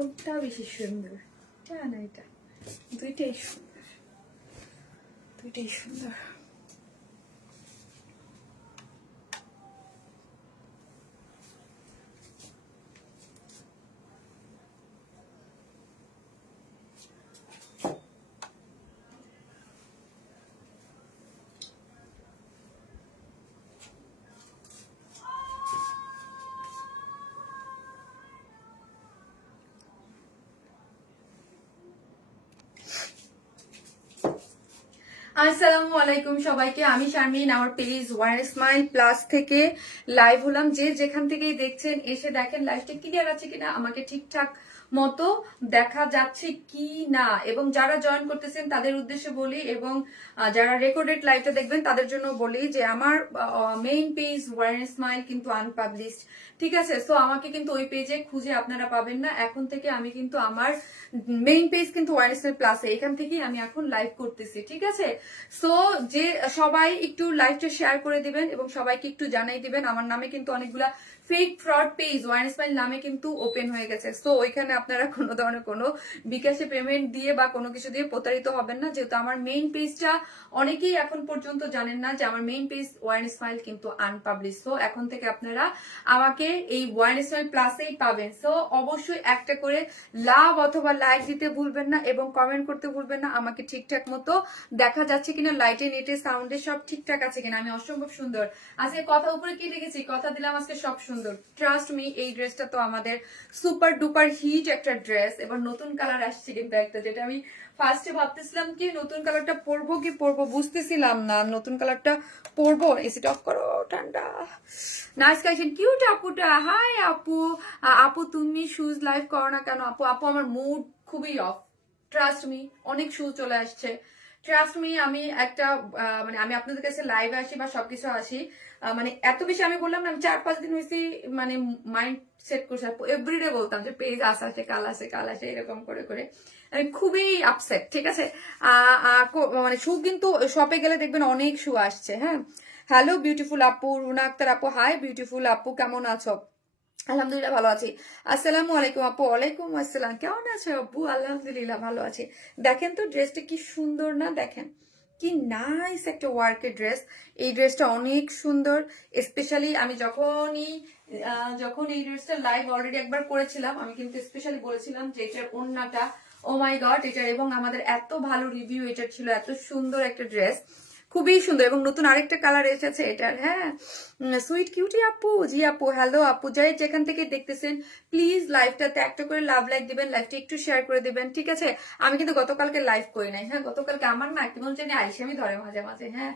কোনটা বেশি সুন্দর? এটা না এটা? দুইটাই সুন্দর, দুইটাই সুন্দর। আসসালামু আলাইকুম সবাইকে, আমি শারমিন। আমার পেজ ওয়ান স্মাইল প্লাস থেকে লাইভ হলাম। যে যেখান থেকেই দেখছেন এসে দেখেন লাইভটা ক্লিয়ার আছে কিনা, আমাকে ঠিকঠাক মতো দেখা যাচ্ছে কি না। এবং যারা জয়েন করতেছেন তাদের উদ্দেশ্যে বলি, এবং যারা রেকর্ডেড লাইভটা দেখবেন তাদের জন্য বলি যে আমার মেইন পেজ ওয়ান স্মাইল কিন্তু আনপাবলিশড, ঠিক আছে? সো আমাকে কিন্তু ওই পেজে খুঁজে আপনারা পাবেন না। এখন থেকে আমি কিন্তু আমার মেইন পেজ কিন্তু ওয়ান স্মাইল প্লাসে, এখান থেকেই আমি এখন লাইভ করতেছি, ঠিক আছে? সো যে সবাই একটু লাইভটা শেয়ার করে দিবেন এবং সবাইকে একটু জানাই দিবেন আমার নামে কিন্তু অনেকগুলা fake fraud page one smile নামে কিন্তু ওপেন হয়ে গেছে। সো ওইখানে আপনারা কোনো ধরনের কোনো বিকাশে পেমেন্ট দিয়ে বা কোনো কিছু দিয়ে প্রতারিত হবেন না, যেহেতু আমার মেইন পেজটা অনেকেই এখন পর্যন্ত জানেন না যে আমার মেইন পেজ ওয়ান স্মাইল কিন্তু আনপাবলিশ। সো এখন থেকে আপনারা আমাকে এই ওয়ান স্মাইল প্লাসেই পাবেন। সো অবশ্যই একটা করে লাভ অথবা লাইক দিতে ভুলবেন না এবং কমেন্ট করতে ভুলবেন না আমাকে ঠিকঠাক মতো দেখা যাচ্ছে কিনা, লাইটে নেটে সাউন্ডে সব ঠিকঠাক আছে কিনা। আমি অসম্ভব সুন্দর আজকে কথা উপরে কি লিখেছি, কথা দিলাম আজকে সব সুন্দর। ট্রাস্ট মি, এই ড্রেসটা তো আমাদের সুপার ডুপার হিট একটা ড্রেস। এবার নতুন কালার আসছে কিন্তু একটা, যেটা আমি ফার্স্টে ভাবতেছিলাম কি নতুন কালারটা পরবো কি পরবো, বুঝতেছিলাম না নতুন কালারটা পরবো। এসিটা অফ করো, ঠান্ডা। নাইস কালেকশন, কিউট আপুটা। হাই আপু। আপু তুমি শুজ লাইভ করো না কেন? আপু আপু আমার মুড খুবই অফ, ট্রাস্ট মি। অনেক শু চলে আসছে, ট্রাস্ট মি। আমি একটা মানে আমি আপনাদের কাছে লাইভে আসি বা সবকিছু আসি, মানে এত বেশি আমি বললাম না, আমি 4-5 দিন হয়েছি মানে মাইন্ড সেট করছি। এভরিডে বলতাম যে পেজ আসে কাল আসে কাল আসে, এরকম করে করে আমি খুবই আপসেট, ঠিক আছে? মানে শু কিন্তু শপে গেলে দেখবেন অনেক শু আসছে। হ্যাঁ, হ্যালো বিউটিফুল আপু, রুনা আক্তার আপু। হাই বিউটিফুল আপু, কেমন আছো? আলহামদুলিল্লাহ ভালো আছি। আসসালামু আলাইকুম আপু। ওয়ালাইকুম আসসালাম, কেমন আছো আপু? আলহামদুলিল্লাহ ভালো আছি। দেখেন তো ড্রেসটা কি সুন্দর না? দেখেন কি নাইস একটা ওয়ার্কের ড্রেস। এই ড্রেসটা অনেক সুন্দর। স্পেশালি আমি যখন এই ড্রেসটা লাইভ অলরেডি একবার করেছিলাম, আমি কিন্তু স্পেশালি বলেছিলাম যে এটার ওড়নাটা, ও মাই গড, এটার এবং আমাদের এত ভালো রিভিউ এটার ছিল। এত সুন্দর একটা ড্রেস, খুবই সুন্দর। এবং নতুন আরেকটা কালার এসেছে এটার। হ্যাঁ, সুইট কিউটি আপু। জি আপু, হ্যালো আপু। যাই যেখান থেকে দেখতেছেন প্লিজ লাইভটাতে একটা করে লাভ লাইক দিবেন, লাইভটা একটু শেয়ার করে দিবেন, ঠিক আছে? আমি কিন্তু গতকালকে লাইভ করি নাই। হ্যাঁ, গতকালকে আমার না কেমন জানি আইসামি ধরে মাঝে মাঝে। হ্যাঁ,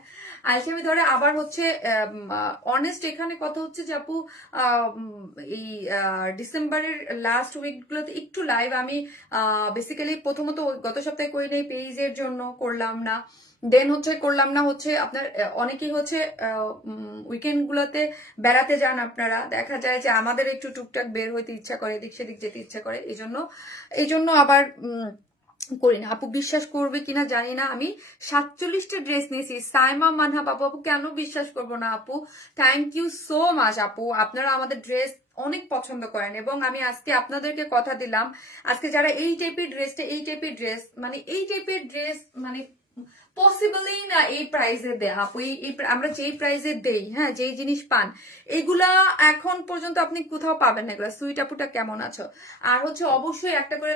আইসামি ধরে। আবার হচ্ছে অনেস্ট এখানে কথা হচ্ছে যে আপু এই ডিসেম্বরের লাস্ট উইক গুলোতে একটু লাইভ আমি বেসিক্যালি প্রথমত গত সপ্তাহে করি নাই, পেজের জন্য করলাম না। দেন হচ্ছে করলাম না হচ্ছে আপনার অনেকেই হচ্ছে উইকেন্ড গুলোতে বেড়াতে যান আপনারা, দেখা যায় যে আমাদের একটু টুকটাক বের হইতে ইচ্ছা করে, এদিক সেদিক যেতে ইচ্ছা করে, এই জন্য আবার করি না। আপু বিশ্বাস করবে কিনা জানি না, আমি 47টা ড্রেস নিয়েছি। সাইমা মানহা বাবু। আপু কেন বিশ্বাস করবো না আপু? থ্যাংক ইউ সো মাচ আপু, আপনারা আমাদের ড্রেস অনেক পছন্দ করেন। এবং আমি আজকে আপনাদেরকে কথা দিলাম, আজকে যারা এই টাইপের ড্রেস মানে পসিবলই না এই প্রাইসে দেয় আপু। আমরা যেই প্রাইসে দেই, হ্যাঁ, যেই জিনিস পান, এগুলা এখন পর্যন্ত আপনি কোথাও পাবেন না। এগুলা সুইট আপুটা কেমন আছো? আর হচ্ছে অবশ্যই একটা করে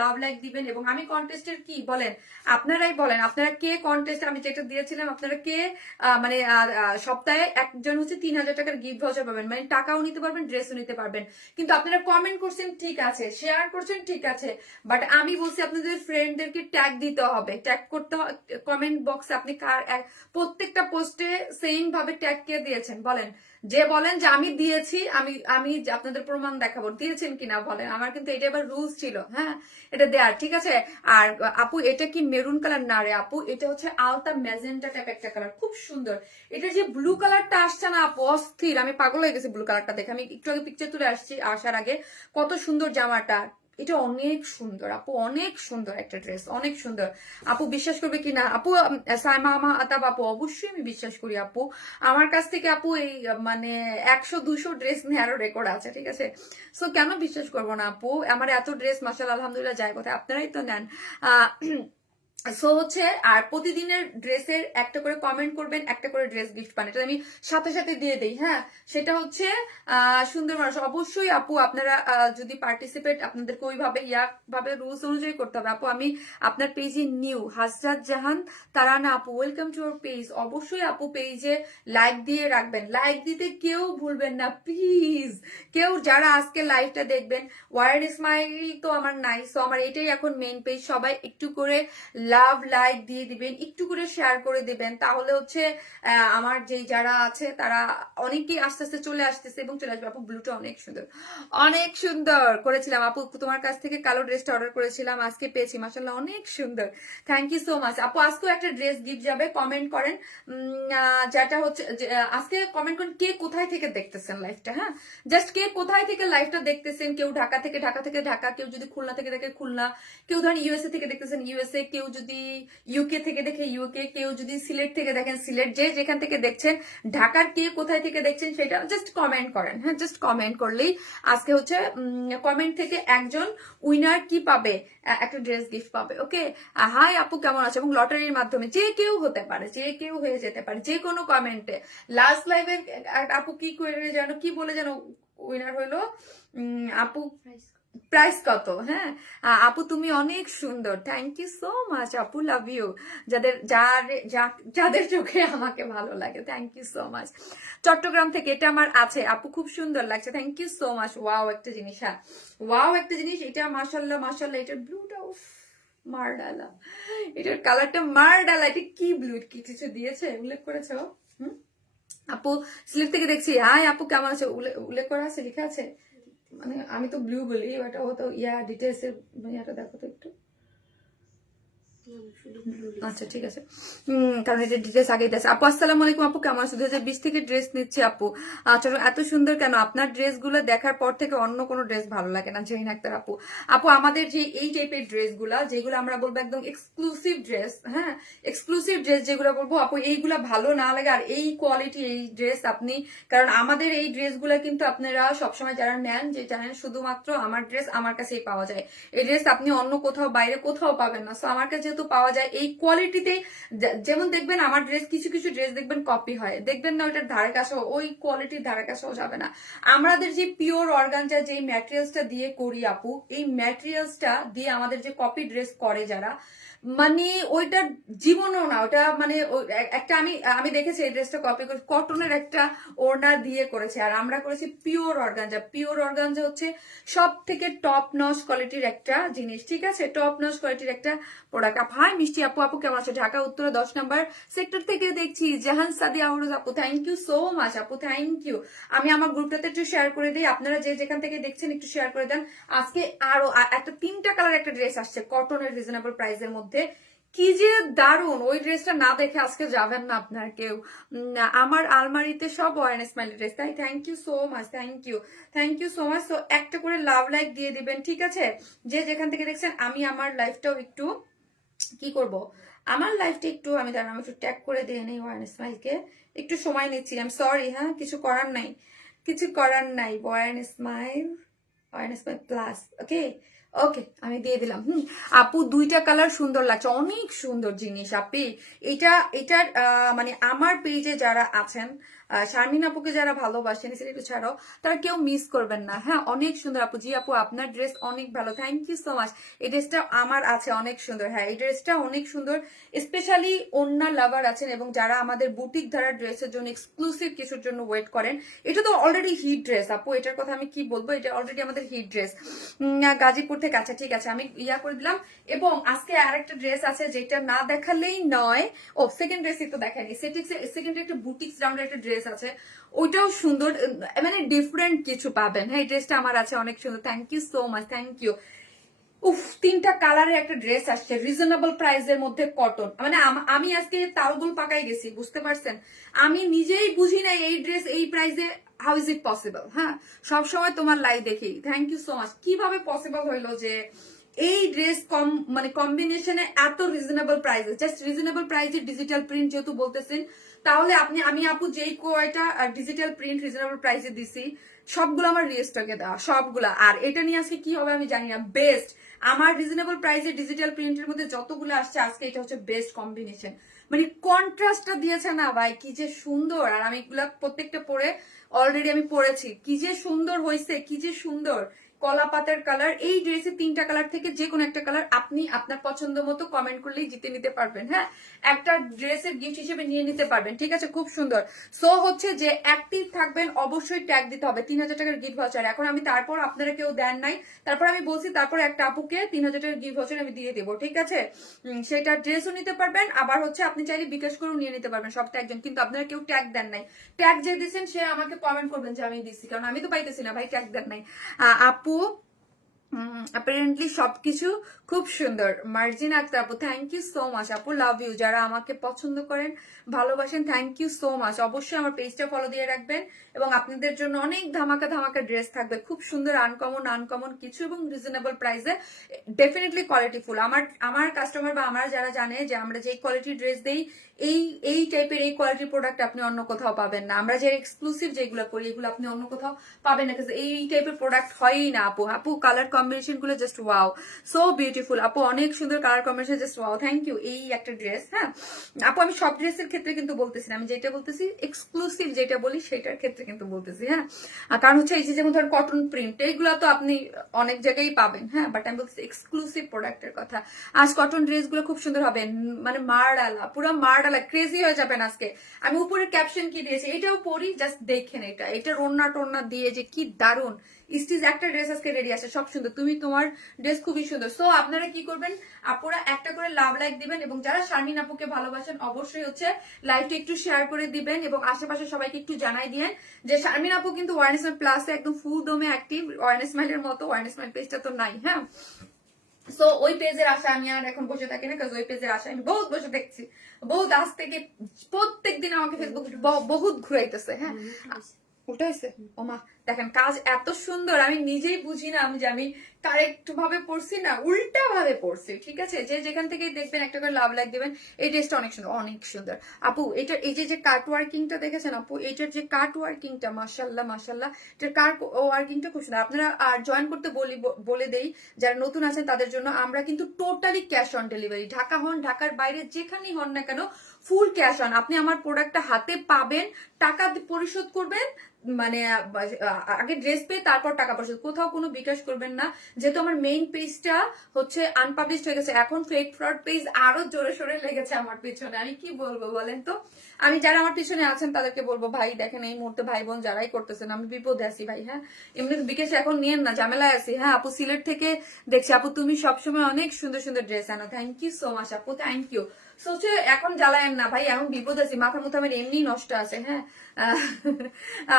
লাভ লাইক দিবেন। এবং আমি কন্টেস্টের কি বলেন, আপনারাই বলেন, আপনারা কে কন্টেস্ট আমি যেটা দিয়েছিলাম, আপনারা কে মানে সপ্তাহে একজন হচ্ছে 3,000 টাকার গিফট ভাউচার পাবেন, মানে টাকাও নিতে পারবেন, ড্রেসও নিতে পারবেন। কিন্তু আপনারা কমেন্ট করছেন ঠিক আছে, শেয়ার করছেন ঠিক আছে, বাট আমি বলছি আপনাদের ফ্রেন্ডদেরকে ট্যাগ দিতে হবে, ট্যাগ করতে হবে কমেন্ট বক্সে। আপনি প্রত্যেকটা পোস্টে সেম ভাবে ট্যাগ কে দিয়েছেন বলেন? যে বলেন যে আমি দিয়েছি, আমি আমি আপনাদের প্রমাণ দেখাবো দিয়েছেন কিনা বলেন। আমার কিন্তু এটা এবার রুলস ছিল, হ্যাঁ, এটা দেয়ার, ঠিক আছে? আর আপু এটা কি মেরুন কালার? না রে আপু, এটা হচ্ছে আলতা ম্যাজেন্টা টাইপ একটা কালার, খুব সুন্দর। এটা যে ব্লু কালারটা আসছে না আপু, অস্থির। আমি পাগল হয়ে গেছি ব্লু কালারটা দেখে। আমি একটু আগে পিকচার তুলে আসার আগে কত সুন্দর জামাটা। এটা অনেক সুন্দর আপু, অনেক সুন্দর একটা ড্রেস, অনেক সুন্দর আপু। বিশ্বাস করবে কি না আপু, সাইমা আমা আতাব আপু, অবশ্যই আমি বিশ্বাস করি আপু। আমার কাছ থেকে আপু এই মানে 100-200 ড্রেস নেওয়ারও রেকর্ড আছে, ঠিক আছে। সো কেন বিশ্বাস করবো না আপু, আমার এত ড্রেস মাশাআল্লাহ আলহামদুলিল্লাহ যায় কোথায়, আপনারাই তো নেন। সো হচ্ছে, আর প্রতিদিনের ড্রেসের একটা করে কমেন্ট করবেন, একটা করে ড্রেস গিফট পান, এটা আমি সাথে সাথে দিয়ে দেই। হ্যাঁ, সেটা হচ্ছে সুন্দর মানুষ। অবশ্যই আপু আপনারা যদি পার্টিসিপেট, আপনাদেরকে ওইভাবে ভাবে রুলস অনুযায়ী করতে হবে আপু। আমি আপনার পেজে নিউ হাসরাত জাহান তারানা আপু, ওয়েলকাম টু আওয়ার পেজ। অবশ্যই আপু পেজে লাইক দিয়ে রাখবেন, লাইক দিতে কেউ ভুলবেন না প্লিজ। কেউ যারা আজকে লাইভটা দেখবেন, ওয়ার স্মাইল তো আমার নাই, সো আমার এটাই এখন মেইন পেজ। সবাই একটু করে লাভ লাইক দিয়ে দিবেন, একটু করে শেয়ার করে দিবেন, তাহলে হচ্ছে আমার যেই যারা আছে তারা অনেকেই আস্তে আস্তে চলে আসতেছে এবং চলে আসবে। আপু ব্লুটা অনেক সুন্দর, অনেক সুন্দর করেছিলাম আপু, তোমার কাছ থেকে কালো ড্রেসটা অর্ডার করেছিলাম, আজকে পেয়েছি মাশাআল্লাহ অনেক সুন্দর। থ্যাংক ইউ সো মাচ আপু। আজকেও একটা ড্রেস গিফট যাবে, কমেন্ট করেন যেটা হচ্ছে আজকে কমেন্ট করেন কে কোথায় থেকে দেখতেছেন লাইভটা। হ্যাঁ, জাস্ট কে কোথায় থেকে লাইভটা দেখতেছেন। কেউ ঢাকা থেকে ঢাকা, কেউ যদি খুলনা থেকে দেখে খুলনা, কেউ ধরেন ইউএসএ থেকে দেখতেছেন ইউএসএ, কেউ যদি ইউকে থেকে দেখে ইউকে, কেউ যদি সিলেট থেকে দেখেন সিলেট, যে যেখান থেকে দেখছেন, ঢাকার কে কোথায় থেকে দেখছেন সেটা জাস্ট কমেন্ট করেন। হ্যাঁ, জাস্ট কমেন্ট করলেই আজকে হচ্ছে কমেন্ট থেকে একজন উইনার কি পাবে, একটা ড্রেস গিফট পাবে। ওকে, হাই আপু কেমন আছে, এবং লটারির মাধ্যমে যে কেউ হতে পারে, যে কেউ হয়ে যেতে পারে, যে কোনো কমেন্টে। লাস্ট লাইভে আপু কি করে যেন, কি বলে যেন উইনার হইলো, আপু প্রাইস কত। হ্যাঁ আপু তুমি অনেক সুন্দর, থ্যাংক ইউ সো মাচ আপু, লাভ ইউ। যাদের চোখে আমাকে ভালো লাগে, thank you so much. Chittagong থেকে এটা আমার আছে আপু, খুব সুন্দর লাগছে, thank you so much. Wow একটা জিনিস, হ্যাঁ ওয়াও একটা জিনিস, এটা মাশাআল্লাহ মাশাআল্লাহ, এটার ব্লুটা মারডালা, এটার কালারটা মারডালা। এটা কি ব্লু, কি কিছু দিয়েছে, উল্লেখ করেছে ও? আপু সিলেট থেকে দেখছি, হাই আপু কেমন আছে, উল্লেখ করা আছে, লেখা আছে, মানে আমি তো ব্লু বলি, ওটা ও তো ডিটেলস এর ইয়াটা দেখো তো একটু। আচ্ছা ঠিক আছে, কারণ এটা ডিটেলস আগেই আছে। আপু আসসালামু আলাইকুম আপু কেমন আছে, 2020 থেকে ড্রেস নিচ্ছে আপু। আচ্ছা এত সুন্দর কেন, আপনার ড্রেসগুলো দেখার পর থেকে অন্য কোনো ড্রেস ভালো লাগে না। জহিন আক্তার আপু, আপু আমাদের যে এই টাইপের ড্রেসগুলা, যেগুলো আমরা বলবো একদম এক্সক্লুসিভ ড্রেস, হ্যাঁ এক্সক্লুসিভ ড্রেস যেগুলো বলবো আপু, এইগুলা ভালো না লাগে, আর এই কোয়ালিটি এই ড্রেস আপনি, কারণ আমাদের এই ড্রেসগুলা কিন্তু আপনারা সবসময় যারা নেন, যে জানেন শুধুমাত্র আমার ড্রেস আমার কাছেই পাওয়া যায়। এই ড্রেস আপনি অন্য কোথাও বাইরে কোথাও পাবেন না। সো আমার কাছে যেহেতু পাওয়া যায় এই কোয়ালিটিতে, যেমন দেখবেন আমার ড্রেস, কিছু কিছু ড্রেস দেখবেন কপি হয়, দেখবেন না ওইটার ধারে কাছেও, ওই কোয়ালিটির ধারে কাছেও যাবে না। আমাদের যে পিওর অর্গানজা যে ম্যাটেরিয়ালসটা দিয়ে করি আপু, এই ম্যাটেরিয়ালসটা দিয়ে আমাদের যে কপি ড্রেস করে যারা, মানে ওইটার জীবনও না ওটা, মানে একটা আমি দেখেছি এই ড্রেসটা কপি করে কটনের একটা ওড়না দিয়ে করেছে, আর আমরা করেছি পিওর অর্গানজা। পিওর অর্গানজা হচ্ছে সব থেকে টপ নচ কোয়ালিটির একটা জিনিস, ঠিক আছে, টপ নচ কোয়ালিটির একটা প্রোডাক্ট। হাই মিষ্টি আপু, আপু কেমন আছে, ঢাকা উত্তরা 10 নম্বর সেক্টর থেকে দেখছি। জাহান সাদি আহরুজ আপু, থ্যাংক ইউ সো মাচ আপু, থ্যাংক ইউ। আমি আমার গ্রুপটাতে একটু শেয়ার করে দিই, আপনারা যে যেখান থেকে দেখছেন একটু শেয়ার করে দেন। আজকে আরো একটা 3টা কালার একটা ড্রেস আসছে কটনের রিজনেবল প্রাইসের মধ্যে, কি যে দারুন, ওই ড্রেসটা না দেখে আজকে যাবেন না আপনার কেউ। আমার আলমারিতে সব ওয়ান স্মাইলি ড্রেস, তাই thank you so much, thank you, thank you so much. তো একটা করে লাভ লাইক দিয়ে দিবেন, ঠিক আছে, যে যেখান থেকে দেখছেন। আমি আমার লাইফটাও একটু কি করব, আমার লাইফটা একটু আমি দাঁড়ান, আমি একটু ট্যাগ করে দিয়ে নেই ওয়ান স্মাইলকে, একটু সময় নিচ্ছি, আই এম সরি। হ্যাঁ কিছু করার নাই, কিছু করার নাই। ওয়ান স্মাইল প্লাস, ওকে ওকে আমি দিয়ে দিলাম। আপু 2টা কালার সুন্দর লাগছে, অনেক সুন্দর জিনিস আপনি। এটার মানে আমার পেজে যারা আছেন, শারমিন আপুকে যারা ভালোবাসেন সেটা ছাড়াও, তারা কেউ মিস করবেন না। হ্যাঁ অনেক সুন্দর আপু, জি আপু আপনার ড্রেস অনেক ভালো, থ্যাংক ইউ সো মাচ। এই ড্রেসটা আমার আছে অনেক সুন্দর, হ্যাঁ এই ড্রেসটা অনেক সুন্দর, স্পেশালি ওন্না লাভার আছেন এবং যারা আমাদের বুটিক ধারা ড্রেসের জন্য এক্সক্লুসিভ কিছুর জন্য ওয়েট করেন। এটা তো অলরেডি হিট ড্রেস আপু, এটার কথা আমি কি বলবো, এটা অলরেডি আমাদের হিট ড্রেস গাজীপুর থেকে। আচ্ছা ঠিক আছে আমি করে দিলাম। এবং আজকে আরেকটা ড্রেস আছে যেটা না দেখালেই নয়, ও সেকেন্ড ড্রেসই তো দেখায়নি, সেকেন্ড একটা বুটিক্স রাউন্ডের একটা ড্রেস আছে, ওইটাও সুন্দর, মানে ডিফারেন্ট কিছু পাবেন। হ্যাঁ এই ড্রেসটা আমার আছে অনেক সুন্দর, thank you so much, thank you. উফ, 3টা কালারের একটা ড্রেস আসছে রিজনেবল প্রাইসের মধ্যে, কটন। মানে আমি আজকে তালগোল পাকাই গেছি, বুঝতে পারছেন? আমি নিজেই বুঝি না এই ড্রেস এই প্রাইসে হাউ ইজ ইট পসিবল। হ্যাঁ, সবসময় তোমার লাইভ দেখি, থ্যাংক ইউ সো মাচ। কিভাবে পসিবল হইলো যে এই ড্রেস কম মানে কম্বিনেশনে এত রিজনেবল প্রাইসে, জাস্ট রিজনেবল প্রাইসে ডিজিটাল প্রিন্ট যেহেতু বলতেছেন, তাহলে আমি আপু যেই কয়টা ডিজিটাল প্রিন্ট রিজনেবল প্রাইসে দিছি সবগুলো আমার রিস্টকে দেওয়া, সবগুলা। আর এটা নিয়ে আজকে কি হবে আমি জানি না, বেস্ট আমার রিজনেবল প্রাইসে ডিজিটাল প্রিন্টের মধ্যে যতগুলো আসছে আজকে এটা হচ্ছে বেস্ট কম্বিনেশন। মানে কন্ট্রাস্টটা দিয়েছে না ভাই, কি যে সুন্দর। আর আমি এগুলা প্রত্যেকটা পরে অলরেডি আমি পরেছি, কি যে সুন্দর হয়েছে, কি যে সুন্দর। কলা পাতার কালার, এই ড্রেসে 3টা কালার থেকে যে কোনো একটা কালার আপনি আপনার পছন্দ মতো কমেন্ট করলেই জিতে নিতে পারবেন। হ্যাঁ, একটা ড্রেসের গিফট হিসেবে নিয়ে নিতে পারবেন, ঠিক আছে? খুব সুন্দর। সো হচ্ছে যে অ্যাক্টিভ থাকবেন, অবশ্যই ট্যাগ দিতে হবে। 3000 টাকার গিফট ভাউচার এখন আমি, তারপর আপনারা কেউ দেন নাই, তারপর আমি বলছি, তারপর একটা আপুকে 3000 টাকার গিফট ভাউচার আমি দিয়ে দেবো, ঠিক আছে? সেটা ড্রেসও নিতে পারবেন, আবার হচ্ছে আপনি চাইলে বিকাশ করেও নিয়ে নিতে পারবেন, সপ্তাহে একজন। কিন্তু আপনারা কেউ ট্যাগ দেন নাই, ট্যাগ যে দিচ্ছেন সে আমাকে কমেন্ট করবেন যে আমি দিচ্ছি, কারণ আমি তো পাইতেছি না ভাই, ট্যাগ দেন নাই। আপু অ্যাপারেন্টলি সবকিছু খুব সুন্দর। মার্জিন আক্তার আপু, থ্যাংক ইউ সো মাচ আপু, লাভ ইউ। যারা আমাকে পছন্দ করেন, ভালোবাসেন, থ্যাংক ইউ সো মাচ। অবশ্যই আমার পেজটা ফলো দিয়ে রাখবেন, এবং আপনাদের জন্য অনেক ধামাকা ধামাকা ড্রেস থাকবে, খুব সুন্দর আনকমন কিছু, এবং রিজনেবল প্রাইসে, ডেফিনেটলি কোয়ালিটিফুল। আমার কাস্টমার বা আমার যারা জানে যে আমরা যে কোয়ালিটি ড্রেস দেই, এই টাইপের এই কোয়ালিটির প্রোডাক্ট আপনি অন্য কোথাও পাবেন না। আমরা যে এক্সক্লুসিভ যেগুলো করি এগুলো আপনি অন্য কোথাও পাবেন না, এই টাইপের প্রোডাক্ট হয়ই না আপু। আপু কালার কম্বিনেশন গুলো জাস্ট ওয়াও, সো বিউটিফুল আপু, অনেক সুন্দর colour combination, just wow, thank you. এই একটা ড্রেস, হ্যাঁ আপু, আমি সব ড্রেসের ক্ষেত্রে কিন্তু বলতেছি না, আমি যেটা বলতেছি এক্সক্লুসিভ যেটা বলি সেটার ক্ষেত্রে কিন্তু বলতেছি। হ্যাঁ, কারণ হচ্ছে এই যে যেমন ধরেন কটন প্রিন্ট, এইগুলো তো আপনি অনেক জায়গায় পাবেন। হ্যাঁ, বাট আমি বলতেছি এক্সক্লুসিভ প্রোডাক্টের কথা। আজ কটন ড্রেস গুলো খুব সুন্দর হবে, মানে মারডালা, পুরো মারডালা, ক্রেজি হয়ে যাবেন আজকে। আমি উপরে ক্যাপশন কি দিয়েছি এটাও পড়ি, জাস্ট দেখেন এটা ওড়না টোড়না দিয়ে যে কি দারুন। স্টিচ একটা ড্রেস আজকে রেডি আছে, সব সুন্দর। তুমি তোমার ড্রেস খুবই সুন্দর। সো আপনারা কি করবেন, আপুরা একটা করে লাভ লাইক দিবেন, এবং যারা শারমিন আপুকে ভালোবাসেন অবশ্যই হচ্ছে লাইভটা একটু শেয়ার করে দিবেন, এবং আশেপাশে সবাইকে একটু জানাই দিয়েন যে শারমিন আপু কিন্তু ওয়ারনেস মাইল প্লাসে একদম ফুল ডোমে অ্যাক্টিভ। ওয়ারনেস মাইলের মতো ওয়ারনেস মাইল পেজটা তো নাই। হ্যাঁ, সো ওই পেজের আশা আমি আর এখন বসে থাকি না, কারণ ওই পেজের আশা আমি বহুত বসে দেখছি, বহুত আজ থেকে প্রত্যেকদিন আমাকে ফেসবুক বহুত ঘুরাইতেছে। হ্যাঁ, উল্টা হয়েছে ওমা, দেখেন কাজ এত সুন্দর, আমি নিজেই বুঝি না যে আমি কারেক্ট ভাবে পড়ছি না উল্টা ভাবে পড়ছি, ঠিক আছে? যে যেখান থেকে দেখবেন একটা করে লাভ লাইক দিবেন। এই ড্রেসটা অনেক সুন্দর, অনেক সুন্দর আপু। এটা এই যে কাট ওয়ার্কিংটা দেখেছেন আপু, এটার যে কাট ওয়ার্কিংটা মাশাল্লাহ মাশাল্লাহ, এটার কাট ওয়ার্কিংটা খুব সুন্দর। আপনারা জয়েন করতে বলে দেই যারা নতুন আছেন তাদের জন্য, আমরা কিন্তু totally cash on delivery, Dhaka হন ঢাকার বাইরে যেখানেই হন না কেন, ফুল ক্যাশ অন। আপনি আমার প্রোডাক্টটা হাতে পাবেন, টাকা পরিশোধ করবেন, মানে আগে ড্রেস পেয়ে তারপর টাকা পরিশোধ, কোথাও কোনো বিকাশ করবেন না। যেহেতু আমার মেইন পেজটা হচ্ছে আনপাবলিশড হয়ে গেছে, এখন ফেক ফ্রড পেজ আরো জোরে সোরে লেগেছে আমার পিছনে। আমি কি বলবো বলেন তো? আমি যারা আমার পিছনে আছেন তাদেরকে বলবো, ভাই দেখেন এই মুহূর্তে ভাই বোন যারাই করতেছেন, আমি বিপদে আছি ভাই। হ্যাঁ, এমনি বিকাশ এখন নিয়েন না, ঝামেলায় আছি। হ্যাঁ আপু, সিলেট থেকে দেখছি আপু, তুমি সবসময় অনেক সুন্দর সুন্দর ড্রেস আনো, থ্যাংক ইউ সো মাচ আপু, থ্যাংক ইউ। সোচে এখন জ্বালায়েন না ভাই, এখন বিপদ আছি, মাথা মুথা আমার এমনি নষ্ট আছে। হ্যাঁ,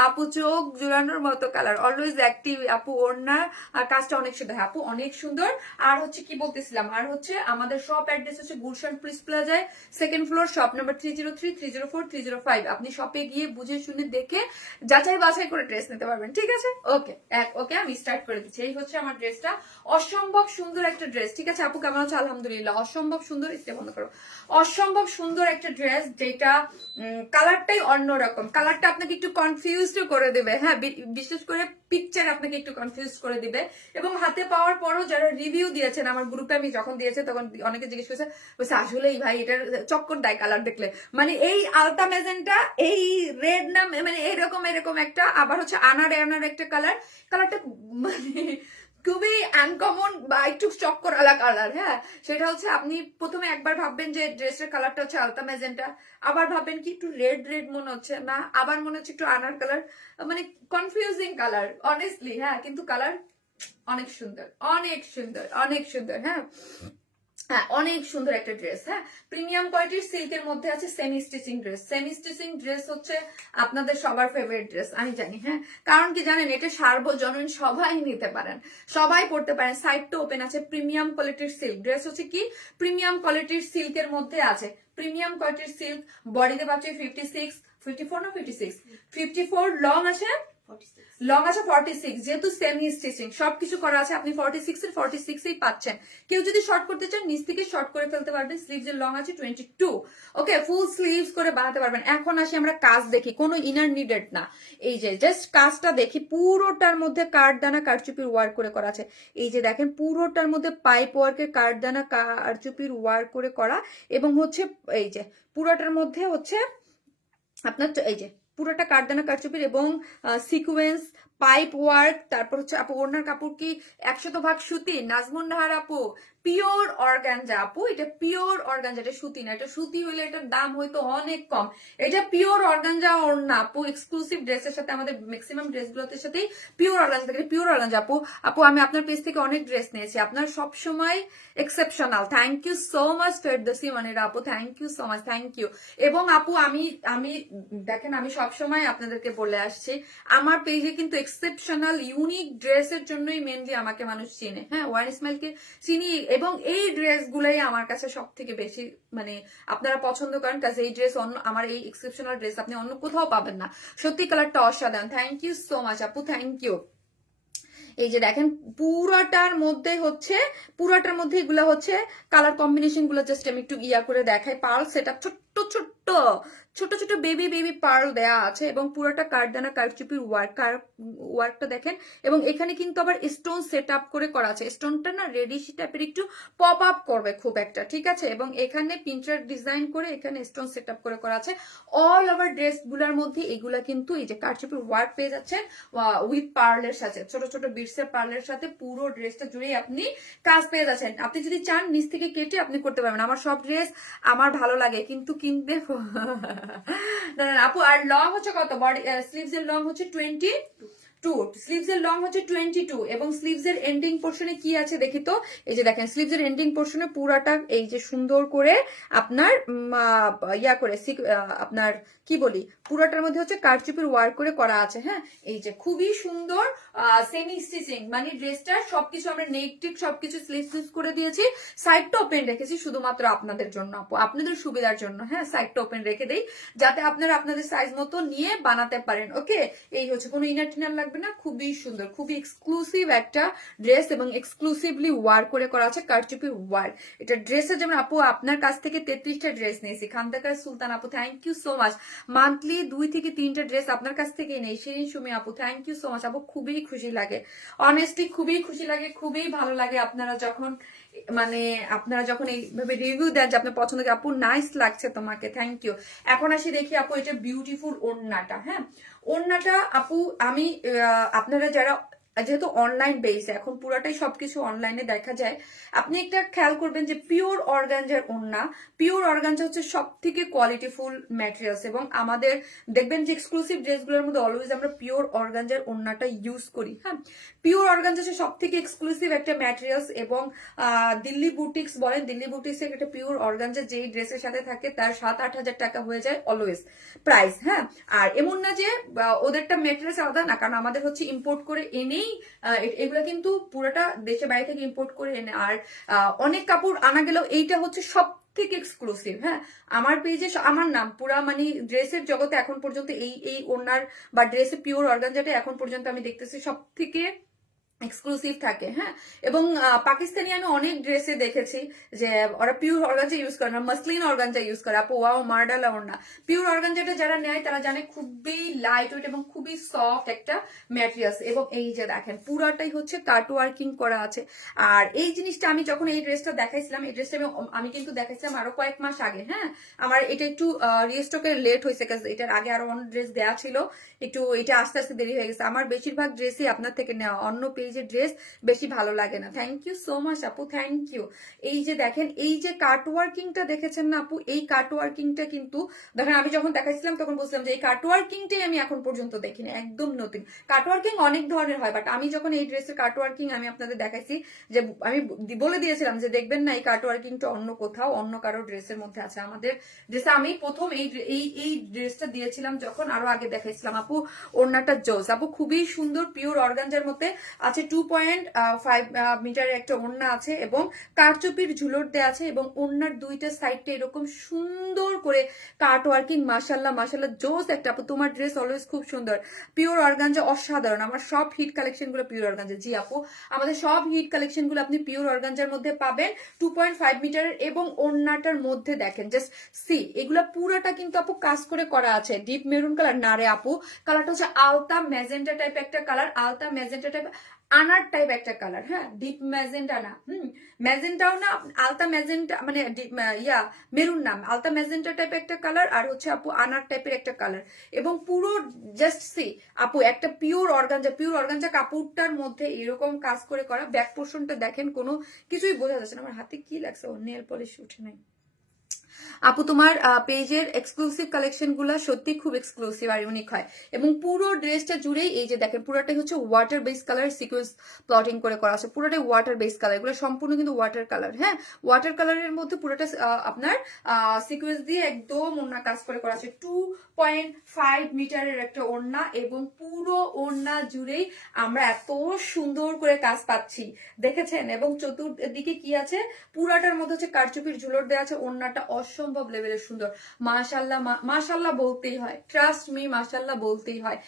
আপু চোখ জুড়ানোর মতো কালার, অলওয়েজ অ্যাক্টিভ আপু, ওড়নার কাজটা অনেক সুন্দর। আপু অনেক সুন্দর। আর হচ্ছে কি বলতেছিলাম, আর হচ্ছে আমাদের শপ অ্যাড্রেস হচ্ছে গুলশান প্রিন্স প্লাজায়, সেকেন্ড ফ্লোর, শপ নাম্বার 303, 304, 305। আপনি শপে গিয়ে বুঝে শুনে দেখে যাচাই বাছাই করে ড্রেস নিতে পারবেন, ঠিক আছে? ওকে ওকে, আমি স্টার্ট করে দিচ্ছি। এই হচ্ছে আমার ড্রেসটা, অসম্ভব সুন্দর একটা ড্রেস, ঠিক আছে? আপু কেমন আছে? আলহামদুলিল্লাহ। অসম্ভব সুন্দর, এটা বন্ধ করো। অসম্ভব সুন্দর একটা ড্রেস, যেটা কালারটাই অন্যরকম, কালারটা আপনাকে একটু কনফিউজড করে দেবে। হ্যাঁ, বিশেষ করে পিকচার আপনাকে একটু কনফিউজ করে দিবে। এবং হাতে পাওয়ার পরও যারা রিভিউ দিয়েছেন আমার গ্রুপে, আমি যখন দিয়েছে তখন অনেকে জিজ্ঞেস করেছে, বলছে আসলেই ভাই এটার চক্কর দেয় কালার দেখলে, মানে এই আলতা মেজেন্টা, এই রেড না, মানে এরকম একটা, আবার হচ্ছে আনার একটা কালারটা মানে খুবই আনকমন বা একটু চক্কর আলা কালার। হ্যাঁ, সেটা হচ্ছে আপনি প্রথমে একবার ভাববেন যে ড্রেসের কালারটা হচ্ছে আলতা মেজেন্টা, আবার ভাববেন কি একটু রেড মনে হচ্ছে না, আবার মনে হচ্ছে একটু আনার কালার, মানে কনফিউজিং কালার অনেস্টলি। হ্যাঁ, কিন্তু কালার অনেক সুন্দর, অনেক সুন্দর, অনেক সুন্দর। হ্যাঁ, হ্যাঁ, অনেক সুন্দর একটা ড্রেস। হ্যাঁ, প্রিমিয়াম কোয়ালিটির সিল্কের মধ্যে আছে semi stitching dress. Semi stitching dress হচ্ছে আপনাদের সবার ফেভারিট ড্রেস, আমি জানি। হ্যাঁ, কারণ কি জানেন, এটা সার্বজনীন, সবাই নিতে পারেন, সবাই পড়তে পারেন। সাইডটা ওপেন আছে। প্রিমিয়াম কোয়ালিটির সিল্ক ড্রেস হচ্ছে কি প্রিমিয়াম কোয়ালিটির সিল্কের মধ্যে আছে। প্রিমিয়াম কোয়ালিটির সিল্ক, বডিতে পাচ্ছে 56, 54 না 56, 54 লং আছে, লং আছে 46, যেহেতু সেমি স্টিচিং সবকিছু করা আছে, আপনি 46 এর 46 পাচ্ছেন। কেউ যদি শর্ট করতে চান নিচ থেকে শর্ট করে ফেলতে পারবেন। স্লিভস এর লং আছে 22। ওকে, ফুল স্লিভস করে বানাতে পারবেন। এখন আসি আমরা কাজ দেখি, কোনো ইনার নিডেড না। এই যে জাস্ট কাজটা দেখি, পুরোটার মধ্যে কাঠদানা কারচুপির ওয়ার্ক করে করা আছে। এই যে দেখেন, পুরোটার মধ্যে পাইপ ওয়ার্কের কাঠদানা কারচুপির ওয়ার্ক করে করা, এবং হচ্ছে এই যে পুরোটার মধ্যে হচ্ছে আপনার এই যে পুরোটা কাঠদানা কারচুপির এবং সিকোয়েন্স পাইপ ওয়ার্ক। তারপর হচ্ছে আপু ওড়নার কাপড় কি 100% সুতি? নাজমুন নাহার আপু, পিওর অর্গানজা আপু, এটা পিওর অর্গানজা, এটা সুতি না। এটা সুতি হইলে এটার দাম হয়তো অনেক কম। এটা পিওর অর্গানজা ওড়না আপু, এক্সক্লুসিভ ড্রেসের সাথে, আমাদের ম্যাক্সিমাম ড্রেসগুলোর সাথেই পিওর অর্গানজা থাকে। পিওর অর্গানজা আপু। আপু আমি আপনার পেজ থেকে অনেক ড্রেস নিয়েছি, আপনার সবসময় exceptional. Thank you so much Ferdousi Monira আপু, thank you so much, thank you. এবং আপু আমি আমি দেখেন, আমি সবসময় আপনাদেরকে বলে আসছি, আমার পেজে কিন্তু এক্সেপশনাল ইউনিক ড্রেসের জন্যই মেনলি আমাকে মানুষ চিনে। হ্যাঁ, ওয়ান স্মাইলকে চিনি, এবং এই ড্রেসগুলাই আমার কাছে সব থেকে বেশি মানে আপনারা পছন্দ করেন, কারণ এই ড্রেস অন্য, আমার এই এক্সেপশনাল ড্রেস আপনি অন্য কোথাও পাবেন না। সত্যি কালারটা অসাধারণ। থ্যাংক ইউ সো মাচ আপু, থ্যাংক ইউ। এই যে দেখেন, পুরাটার মধ্যে হচ্ছে, পুরাটার মধ্যে এগুলা হচ্ছে কালার কম্বিনেশন গুলো জাস্ট আমি একটু ইয়া করে দেখাই। পার্ল সেটআপ, ছোট্ট ছোট্ট ছোট ছোট বেবি বেবি পার্ল দেয়া আছে, এবং পুরোটা কাঠদানা কারচুপির ওয়ার্কটা দেখেন। এবং এখানে কিন্তু আবার স্টোন সেট আপ করে করা আছে। স্টোনটা না রেডিশ টাইপের একটু পপ আপ করবে খুব একটা, ঠিক আছে। এবং এখানে পিঞ্চার ডিজাইন করে এখানে স্টোন সেট আপ করে করা আছে। অল ওভার ড্রেস গুলার মধ্যে এগুলা কিন্তু এই যে কারচুপির ওয়ার্ক পেয়ে যাচ্ছেন উইথ পার্লের সাথে, ছোট ছোট বিটসের পার্লের সাথে পুরো ড্রেসটা জুড়ে আপনি কাজ পেয়ে যাচ্ছেন। আপনি যদি চান নিচ থেকে কেটে আপনি করতে পারবেন। আমার সব ড্রেস আমার ভালো লাগে, কিন্তু কিনতে না না আপু। আর লং হচ্ছে কত? বডি স্লিভস এর লং হচ্ছে 22, স্লিভস এর লং হচ্ছে 22, এবং স্লিভস এর এন্ডিং পোর্শনে কি আছে দেখি তো। এই যে দেখেন, স্লিভস এর এন্ডিং পোর্শনে পুরাটা এই যে সুন্দর করে আপনার ইয়া করে আপনার কি বলি, পুরাটার মধ্যে হচ্ছে কারচুপির ওয়ার্ক করে করা আছে। হ্যাঁ, এই যে খুবই সুন্দর সেমি স্টিচিং, মানে ড্রেসটার সবকিছু আমরা নেক টেক সবকিছু স্লিভস করে দিয়েছি। সাইডটা ওপেন রেখেছি শুধুমাত্র আপনাদের জন্য আপু, আপনাদের সুবিধার জন্য। হ্যাঁ, সাইডটা ওপেন রেখে দেই যাতে আপনারা আপনাদের সাইজ মতো নিয়ে বানাতে পারেন। ওকে, এই হচ্ছে, কোনো ইনার টিনার লাগবে না। খুবই সুন্দর, খুবই এক্সক্লুসিভ একটা ড্রেস, এবং এক্সক্লুসিভলি ওয়ার্ক করে করা আছে কারচুপি ওয়ার্ক। এটা ড্রেসের যেমন আপু আপনার কাছ থেকে 33টা ড্রেস নিয়েছি। খান্দাকার সুলতান আপু, thank you so much. Monthly 2 থেকে 3টা ড্রেস আপনার কাছ থেকে নেই। শিরিন সুমি আপু, থ্যাংক ইউ সো মাচ আপু। খুবই খুশি লাগে, অনেস্টলি খুবই খুশি লাগে, খুবই ভালো লাগে আপনারা যখন মানে আপনারা যখন এইভাবে রিভিউ দেন যে আপনার পছন্দ, আপু নাইস লাগছে তোমাকে, থ্যাংক ইউ। এখন আসি দেখি আপু এটা বিউটিফুল ওড়নাটা। হ্যাঁ, ওড়নাটা আপু আমি আপনারা যারা যেহেতু অনলাইন বেস, এখন পুরাটাই সবকিছু অনলাইনে দেখা যায়, আপনি একটা খেয়াল করবেন যে পিওর অর্গানজার ওড়না। পিওর অর্গানজা হচ্ছে সব থেকে কোয়ালিটিফুল ম্যাটেরিয়ালস, এবং আমাদের দেখবেন যে এক্সক্লুসিভ ড্রেসগুলোর মধ্যে অলওয়েজ আমরা পিওর অর্গানজার ওড়নাটা ইউজ করি। হ্যাঁ, পিওর অর্গানজা হচ্ছে সব থেকে এক্সক্লুসিভ একটা ম্যাটেরিয়ালস, এবং দিল্লি বুটিক্স বলেন, দিল্লি বুটিক্স এর একটা পিওর অর্গানজা যেই ড্রেসের সাথে থাকে তার 7-8 হাজার টাকা হয়ে যায় অলওয়েজ প্রাইস। হ্যাঁ, আর এমন না যে ওদেরটা ম্যাটেরিয়ালস আলাদা না, কারণ আমাদের হচ্ছে ইম্পোর্ট করে এনেই এগুলা কিন্তু পুরোটা দেশে বাইরে থেকে ইম্পোর্ট করে এনে। আর অনেক কাপড় আনা গেলেও এইটা হচ্ছে সব থেকে এক্সক্লুসিভ। হ্যাঁ, আমার পেজে আমার নাম পুরা মানে ড্রেসের জগতে এখন পর্যন্ত এই ওড়নার বা ড্রেসের পিওর অর্গানজাটা এখন পর্যন্ত আমি দেখতেছি সব থেকে এক্সক্লুসিভ থাকে। হ্যাঁ, এবং পাকিস্তানি আমি অনেক ড্রেসে দেখেছি যে ওরা পিওর অর্গানজা ইউজ করে না, মাসলিন অর্গানজা ইউজ করে। আপু ওয়াও মার্ডালা ওড়না। পিওর অর্গানজাটা যারা নেয় তারা জানে খুবই লাইট ওয়েট এবং খুবই সফট একটা ম্যাটেরিয়ালস। এবং এই যে দেখেন পুরাটাই হচ্ছে কাট ওয়ার্কিং করা আছে। আর এই জিনিসটা আমি যখন এই ড্রেসটা দেখাইছিলাম, এই ড্রেসটা আমি কিন্তু দেখাইছিলাম আরো কয়েক মাস আগে। হ্যাঁ, আমার এটা একটু রিস্টকের লেট হয়েছে, কারণ এটার আগে আরো অন্য ড্রেস দেওয়া ছিল, একটু এটা আস্তে আস্তে দেরি হয়ে গেছে। আমার বেশিরভাগ ড্রেসই আপনার থেকে নেওয়া, অন্য পেজ পেজের ড্রেস বেশি ভালো লাগে না। থ্যাংক ইউ সো মাচ আপু, থ্যাংক ইউ। এই যে দেখেন এই যে কাট ওয়ার্কিংটা দেখেছেন না আপু, এই কাট ওয়ার্কিংটা কিন্তু দেখেন আমি যখন দেখাইছিলাম তখন বুঝলাম যে এই কাট ওয়ার্কিংটাই আমি এখন পর্যন্ত দেখিনি, একদম নতুন। কাট ওয়ার্কিং অনেক ধরনের হয়, বাট আমি যখন এই ড্রেসের কাট ওয়ার্কিং আমি আপনাদের দেখাইছি, যে আমি বলে দিয়েছিলাম যে দেখবেন না এই কাট ওয়ার্কিংটা অন্য কোথাও অন্য কারো ড্রেসের মধ্যে আছে। আমাদের ড্রেসে আমি প্রথম এই ড্রেসটা দিয়েছিলাম যখন, আরো আগে দেখাইছিলাম আপু। ওড়নাটা জোস আপু, খুবই সুন্দর, পিওর অর্গানজার মধ্যে আছে। 2.5 মিটারের একটা ওড়না আছে এবং কারচুপির ঝুলর দেওয়া আছে এবং ওড়নার দুইটা সাইডটা এরকম সুন্দর করে কাট ওয়ার্কিং। মাশাল্লাহ মাশাল্লাহ, জোস একটা আপু। তোমার ড্রেস অলওয়েজ খুব সুন্দর, পিওর অর্গানজা অসাধারণ। আমার সব হিট কালেকশন গুলো পিওর অর্গানজা। জি আপু, আমাদের সব হিট কালেকশন গুলো আপনি পিওর অর্গানজার মধ্যে পাবেন, 2.5 মিটারের। এবং ওড়নাটার মধ্যে দেখেন জাস্ট সি, এগুলা পুরাটা কিন্তু আপু কাজ করে করা আছে। ডিপ মেরুন কালার না রে আপু, কালারটা হচ্ছে আলতা ম্যাজেন্টা টাইপ একটা কালার, আলতা ম্যাজেন্টা টাইপ আনার টাইপ একটা কালার। হ্যাঁ, ডিপ ম্যাজেন্টা না, ম্যাজেন্টাও না, আলতা ম্যাজেন্টা মানে মেরুন নাম, আলতা ম্যাজেন্টা টাইপ একটা কালার, আর হচ্ছে আপু আনার টাইপের একটা কালার। এবং পুরো জাস্ট সি আপু, একটা পিওর অর্গানজা, পিওর অর্গানজা কাপড়টার মধ্যে এরকম কাজ করে করা। ব্যাক পোর্শনটা দেখেন, কোনো কিছুই বোঝা যাচ্ছে না। আমার হাতে কি লাগছে, ও নেল পলিশ উঠে নাই আপু। তোমার পেজের এক্সক্লুসিভ কালেকশন গুলা সত্যি খুব এক্সক্লুসিভ আর ইউনিক হয়। এবং পুরো ড্রেসটা জুড়েই এই যে দেখেন, পুরোটাই হচ্ছে water base colour, sequence plotting করে করা আছে। পুরোটাই ওয়াটার বেস কালার, এগুলো সম্পূর্ণ কিন্তু ওয়াটার কালার। হ্যাঁ, ওয়াটার কালারের মধ্যে পুরোটা আপনার সিকোয়েন্স দিয়ে একদম ওড়না কাজ করে করা আছে। 2.5 মিটারের একটা ওড়না এবং পুরো ওড়না জুড়েই আমরা এত সুন্দর করে কাজ পাচ্ছি, দেখেছেন? এবং চতুর্দিকে কি আছে, পুরাটার মধ্যে হচ্ছে কারচুপির ঝুলর দেওয়া আছে। ওড়নাটা অসম্ভব লেভেলের সুন্দর। মাশাল্লাহ মাশাল্লাহ বলতেই হয়, ট্রাস্ট মি, মাশাল্লাহ বলতেই হয়।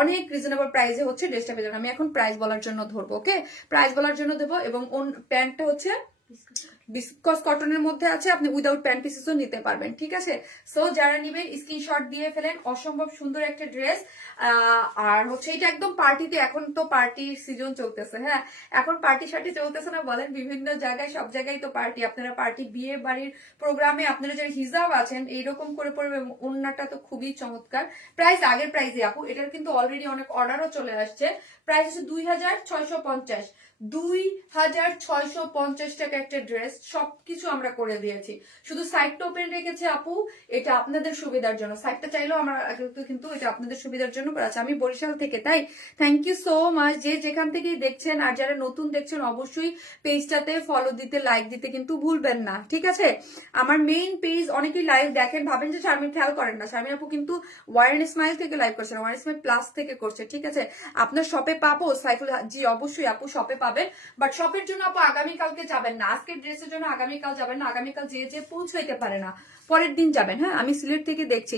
অনেক রিজনেবল প্রাইসে হচ্ছে ড্রেসটা পেয়ে যাবেন। আমি এখন প্রাইস বলার জন্য ধরবো, ওকে, প্রাইস বলার জন্য দেবো। এবং প্যান্টটা হচ্ছে বিসকস কটনের মধ্যে আছে, আপনি উইদাউট প্যান্ট পিসেসও নিতে পারবেন, ঠিক আছে? সো যারা নিবেন স্ক্রিনশট দিয়ে ফেলেন। অসম্ভব সুন্দর একটা ড্রেস। আর হচ্ছে এটা একদম পার্টিতে, এখন তো পার্টির সিজন চলতেছে। হ্যাঁ, এখন পার্টি শার্টি চলতেছে না বলেন, বিভিন্ন জায়গায়, সব জায়গায় তো পার্টি। আপনারা পার্টি, বিয়ে বাড়ির প্রোগ্রামে আপনারা যারা হিজাব আছেন এইরকম করে পড়বে। ওড়নাটা তো খুবই চমৎকার। প্রাইস আগের প্রাইসে আপু, এটার কিন্তু অলরেডি অনেক অর্ডারও চলে আসছে। প্রাইস হচ্ছে 2650, 2650 টাকা একটা ড্রেস। সবকিছু আমরা করে দিয়েছি, শুধু সাইডটা ওপেন রেখেছে আপু, এটা আপনাদের সুবিধার জন্য। সাইডটা চাইলেও আমরা কিন্তু এটা আপনাদের সুবিধার জন্য করা আছে। আমি বরিশাল থেকে, তাই থ্যাংক ইউ সো মাচ। যে যেখান থেকেই দেখছেন আর যারা নতুন দেখছেন অবশ্যই পেজটাতে ফলো দিতে, লাইক দিতে কিন্তু ভুলবেন না, ঠিক আছে? আমার মেইন পেজ অনেকেই লাইভ দেখেন, ভাবেন যে শারমিন খেয়াল করেন না। শারমিন আপু কিন্তু ওয়ারেন স্মাইল থেকে লাইভ করছে, ওয়ারেন স্মাইল প্লাস থেকে করছে, ঠিক আছে? আপনার শপে পাবো সাইফুল, জি অবশ্যই আপু শপে পাবেন। বাট শপের জন্য আপু আগামীকালকে যাবেন না, আজকের ড্রেসের জন্য আগামীকাল যাবেন না। আগামীকাল যে পৌঁছাইতে পারে না, পরের দিন যাবেন। হ্যাঁ, আমি সিলেট থেকে দেখছি।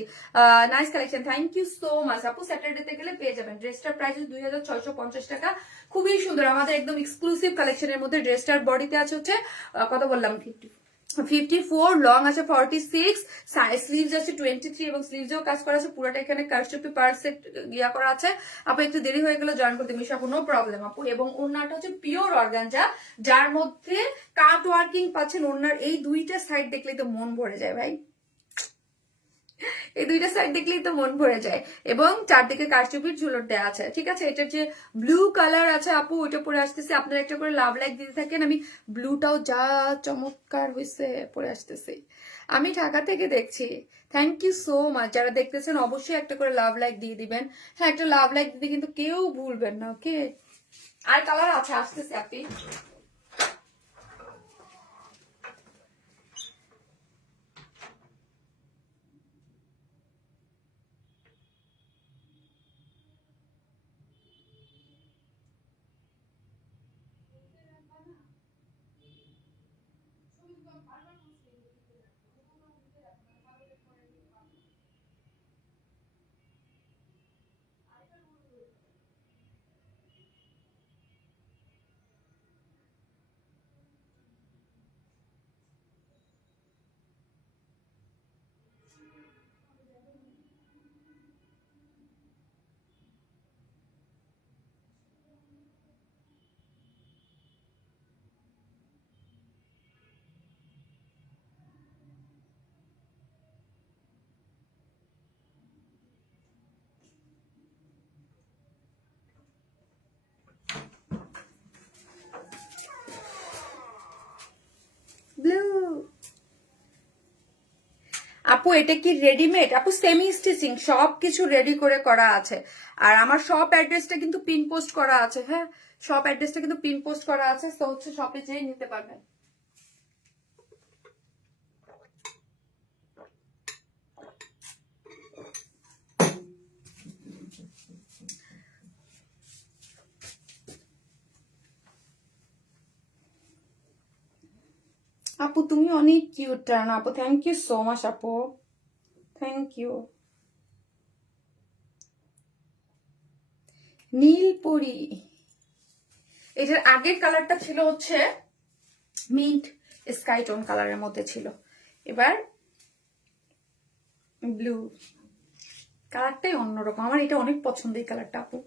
Nice collection, thank you so much আপু। স্যাটারডেতে গেলে পেয়ে যাবেন। ড্রেসটার প্রাইস 2650 টাকা, খুবই সুন্দর। আমাদের একদম এক্সক্লুসিভ কালেকশনের মধ্যে ড্রেসটার বডিতে আছে হচ্ছে কত বললাম, 54, লং আছে 46, স্লিভস আছে 23 এবং স্লিভসেও কাজ করা আছে। পুরোটা এখানে কারচুপি পার্ট সেট ইয়া করা আছে। আপু একটু দেরি হয়ে গেলে জয়েন করতে মিশা, কোনো প্রবলেম আপু। এবং ওড়নাটা হচ্ছে পিওর অর্গানজা, যার মধ্যে কাট ওয়ার্কিং পাচ্ছেন। ওড়নার এই দুইটা সাইড দেখলেই তো মন ভরে যায় ভাই, এই দুইটা সাইড দেখলেই তো মন ভরে যায়। এবং চারদিকে কারচুপির ঝুলর দেওয়া আছে, ঠিক আছে? এটার যে ব্লু কালার আছে আপু, ওইটা পরে আসতেছে। আপনারা একটা করে লাভ লাইক দিতে থাকেন। আমি ব্লুটাও যা চমৎকার হয়েছে পরে আসতেছি, আমি ঢাকা থেকে দেখছি। Thank you so much. যারা দেখতেছেন অবশ্যই একটা করে লাভ লাইক দিয়ে দিবেন। হ্যাঁ, একটা লাভ লাইক দিতে কিন্তু কেউ ভুলবেন না, ওকে? আর কালার আছে, আসতেছে আপনি। আপু এটা কি রেডিমেড? আপু সেমি স্টিচিং, সব কিছু রেডি করে করা আছে। আর আমার শপ অ্যাড্রেসটা কিন্তু পিন পোস্ট করা আছে। হ্যাঁ, শপ অ্যাড্রেসটা কিন্তু পিন পোস্ট করা আছে, তো হচ্ছে শপে যেয়ে নিতে পারবেন। আপু তুমি অনেক কিউট না আপু, থ্যাংক ইউ সো মাচ আপু, থ্যাংক ইউ। নীলপরি, এটার আগের কালারটা ছিল হচ্ছে মিন্ট স্কাই টোন কালারের মধ্যে ছিল, এবার ব্লু। কালারটাই অন্যরকম, আমার এটা অনেক পছন্দ এই কালারটা আপু,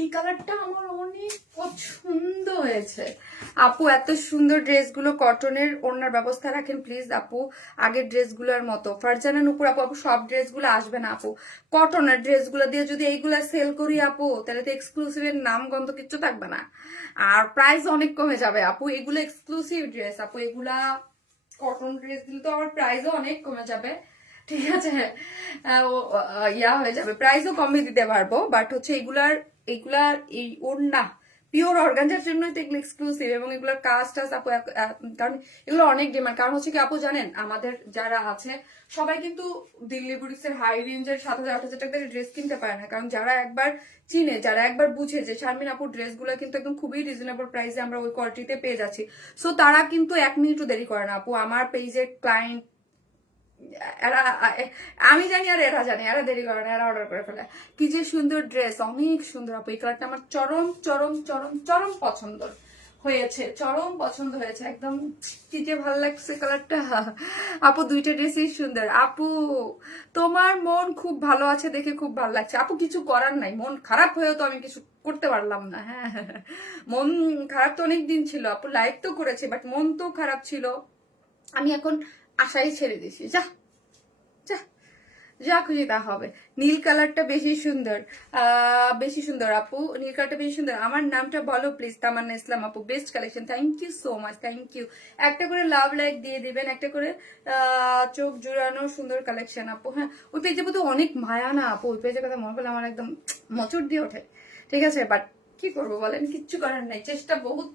এই কালারটা আমার অনেক পছন্দ হয়েছে। আপু এত সুন্দর ড্রেসগুলো কটনের, ওড়নার ব্যবস্থা রাখেন প্লিজ আপু, আগের ড্রেসগুলোর মতো। ফারজানার উপর আপু, আপু সব ড্রেসগুলো আসবে না আপু, কটনের ড্রেসগুলো দিয়ে যদি এইগুলা সেল করি আপু, তাহলে তো এক্সক্লুসিভের নাম গন্ধ কিচ্ছু থাকবে না, আর প্রাইস অনেক কমে যাবে আপু। এগুলো এক্সক্লুসিভ ড্রেস আপু, এগুলা কটন ড্রেস দিলে তো আমার প্রাইসও অনেক কমে যাবে, ঠিক আছে। ইয়া হয়ে যাবে, প্রাইসও কমে দিতে পারবো, বাট হচ্ছে এগুলার এই ওড়না পিওর অর্গানজার জন্যই তো এগুলো এক্সক্লুসিভ, এবং এগুলোর কাজ টাজ আপু কারণ এগুলো অনেক ডিমান্ড। কারণ হচ্ছে কি আপু জানেন, আমাদের যারা আছে সবাই কিন্তু দিল্লি বুটিক্সের হাই রেঞ্জের 7,000-8,000 টাকা ড্রেস কিনতে পারে না, কারণ যারা একবার চিনে, যারা একবার বুঝে যে শারমিন আপুর ড্রেসগুলো কিন্তু একদম খুবই রিজনেবল প্রাইসে আমরা ওই কোয়ালিটিতে পেয়ে যাচ্ছি, সো তারা কিন্তু 1 মিনিটও দেরি করে না আপু। আমার পেজের ক্লায়েন্ট এরা, আমি জানি আর এরা জানে, এরা দেরি করে না, এরা অর্ডার করে ফেলে। কি যে সুন্দর ড্রেস, অনেক সুন্দর আপু, এই কালারটা আমার চরম চরম চরম চরম পছন্দ হয়েছে, চরম পছন্দ হয়েছে একদম, কি যে ভালো লাগছে কালারটা আপু। দুইটা ড্রেসই সুন্দর আপু, তোমার মন খুব ভালো আছে দেখে খুব ভালো লাগছে আপু। কিছু করার নাই, মন খারাপ হয়েও তো আমি কিছু করতে পারলাম না। হ্যাঁ, মন খারাপ তো অনেক দিন ছিল আপু, লাইক তো করেছে, বাট মন তো খারাপ ছিল। আমি এখন আশাই ছেড়ে দিছি, যা যা যা খুশি তা হবে। নীল কালারটা বেশি সুন্দর, বেশি সুন্দর আপু, নীল কালারটা বেশি সুন্দর। আমার নামটা বলো প্লিজ। তামান্না ইসলাম আপু, best collection, thank you so much, thank you. একটা করে লাভ লাইক দিয়ে দিবেন, একটা করে চোখ জুড়ানো সুন্দর কালেকশন আপু। হ্যাঁ, ওই পেজে বোধ অনেক মায়া না আপু, ওই পেজের কথা মনে করলে আমার একদম মোচড় দিয়ে ওঠে, ঠিক আছে। বাট কি করবো বলেন, কিচ্ছু করার নাই, চেষ্টা বহুত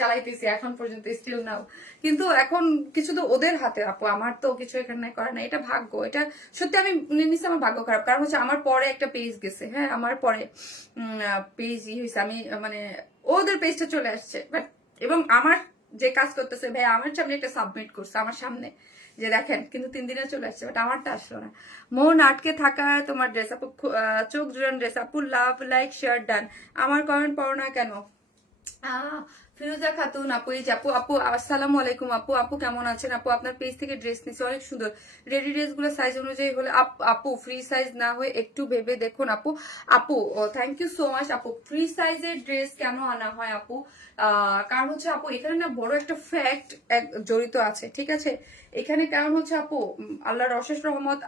চালাইতেছি এখন পর্যন্ত, স্টিল নাও। কিন্তু এখন কিছু তো ওদের হাতে আপু, আমার তো কিছু এখানে করার নাই, এটা ভাগ্য। এটা সত্যি আমি নিশ্চয় আমার ভাগ্য খারাপ, কারণ হচ্ছে আমার পরে একটা পেজ গেছে, হ্যাঁ আমার পরে পেজ হয়েছে, আমি মানে ওদের পেজটা চলে আসছে, বাট এবং আমার যে কাজ করতেছে ভাই, আমার সামনে একটা সাবমিট করছে আমার সামনে, যে দেখেন, কিন্তু 3 দিনে চলে আসছে, বাট আমারটা আসলো না। মন আটকে থাকা তোমার ড্রেস আপু, চোখ জুড়ান ড্রেস আপু, লাভ লাইক শেয়ার ডান। আমার কমেন্ট পড়ো না কেন? ফিরোজা খাতুন আপু, এই যে আপু, আপু আসসালামু আলাইকুম আপু, আপু কেমন আছেন আপু? আপনার পেজ থেকে ড্রেস নিচ্ছে, অনেক সুন্দর। রেডি ড্রেস গুলো সাইজ অনুযায়ী হলে আপু ফ্রি সাইজ না হয়ে একটু ভেবে দেখুন আপু। আপু থ্যাংক ইউ সো মাচ আপু। ফ্রি সাইজের ড্রেস কেন আনা হয় আপু? কারণ হচ্ছে আপু, এখানে না বড় একটা ফ্যাক্ট জড়িত আছে, ঠিক আছে। এখানে কারণ হচ্ছে আপু, আল্লাহর অশেষ রহমত,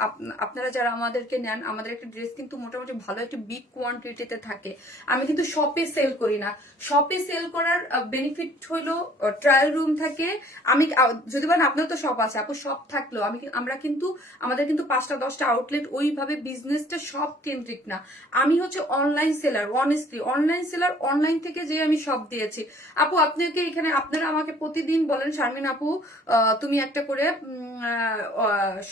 আপনারা যারা আমাদেরকে নেন, আমাদের একটা ড্রেস কিন্তু মোটামুটি ভালো একটা বিগ কোয়ান্টিটিতে থাকে। আমি কিন্তু শপে সেল করি না, শপে সেল করার বেনিফিট হইলো ট্রায়াল রুম থাকে। আমি যদি বলেন আপনার তো শপ আছে আপু, শপ থাকলেও আমরা কিন্তু আমাদের কিন্তু 5টা-10টা আউটলেট, ওইভাবে বিজনেসটা সব কেন্দ্রিক না। আমি হচ্ছে online seller, honestly online seller, online থেকে যে আমি সব দিয়েছি আপু। আপনাকে এখানে আপনারা আমাকে প্রতিদিন বলেন শারমিন আপু তুমি একটা করে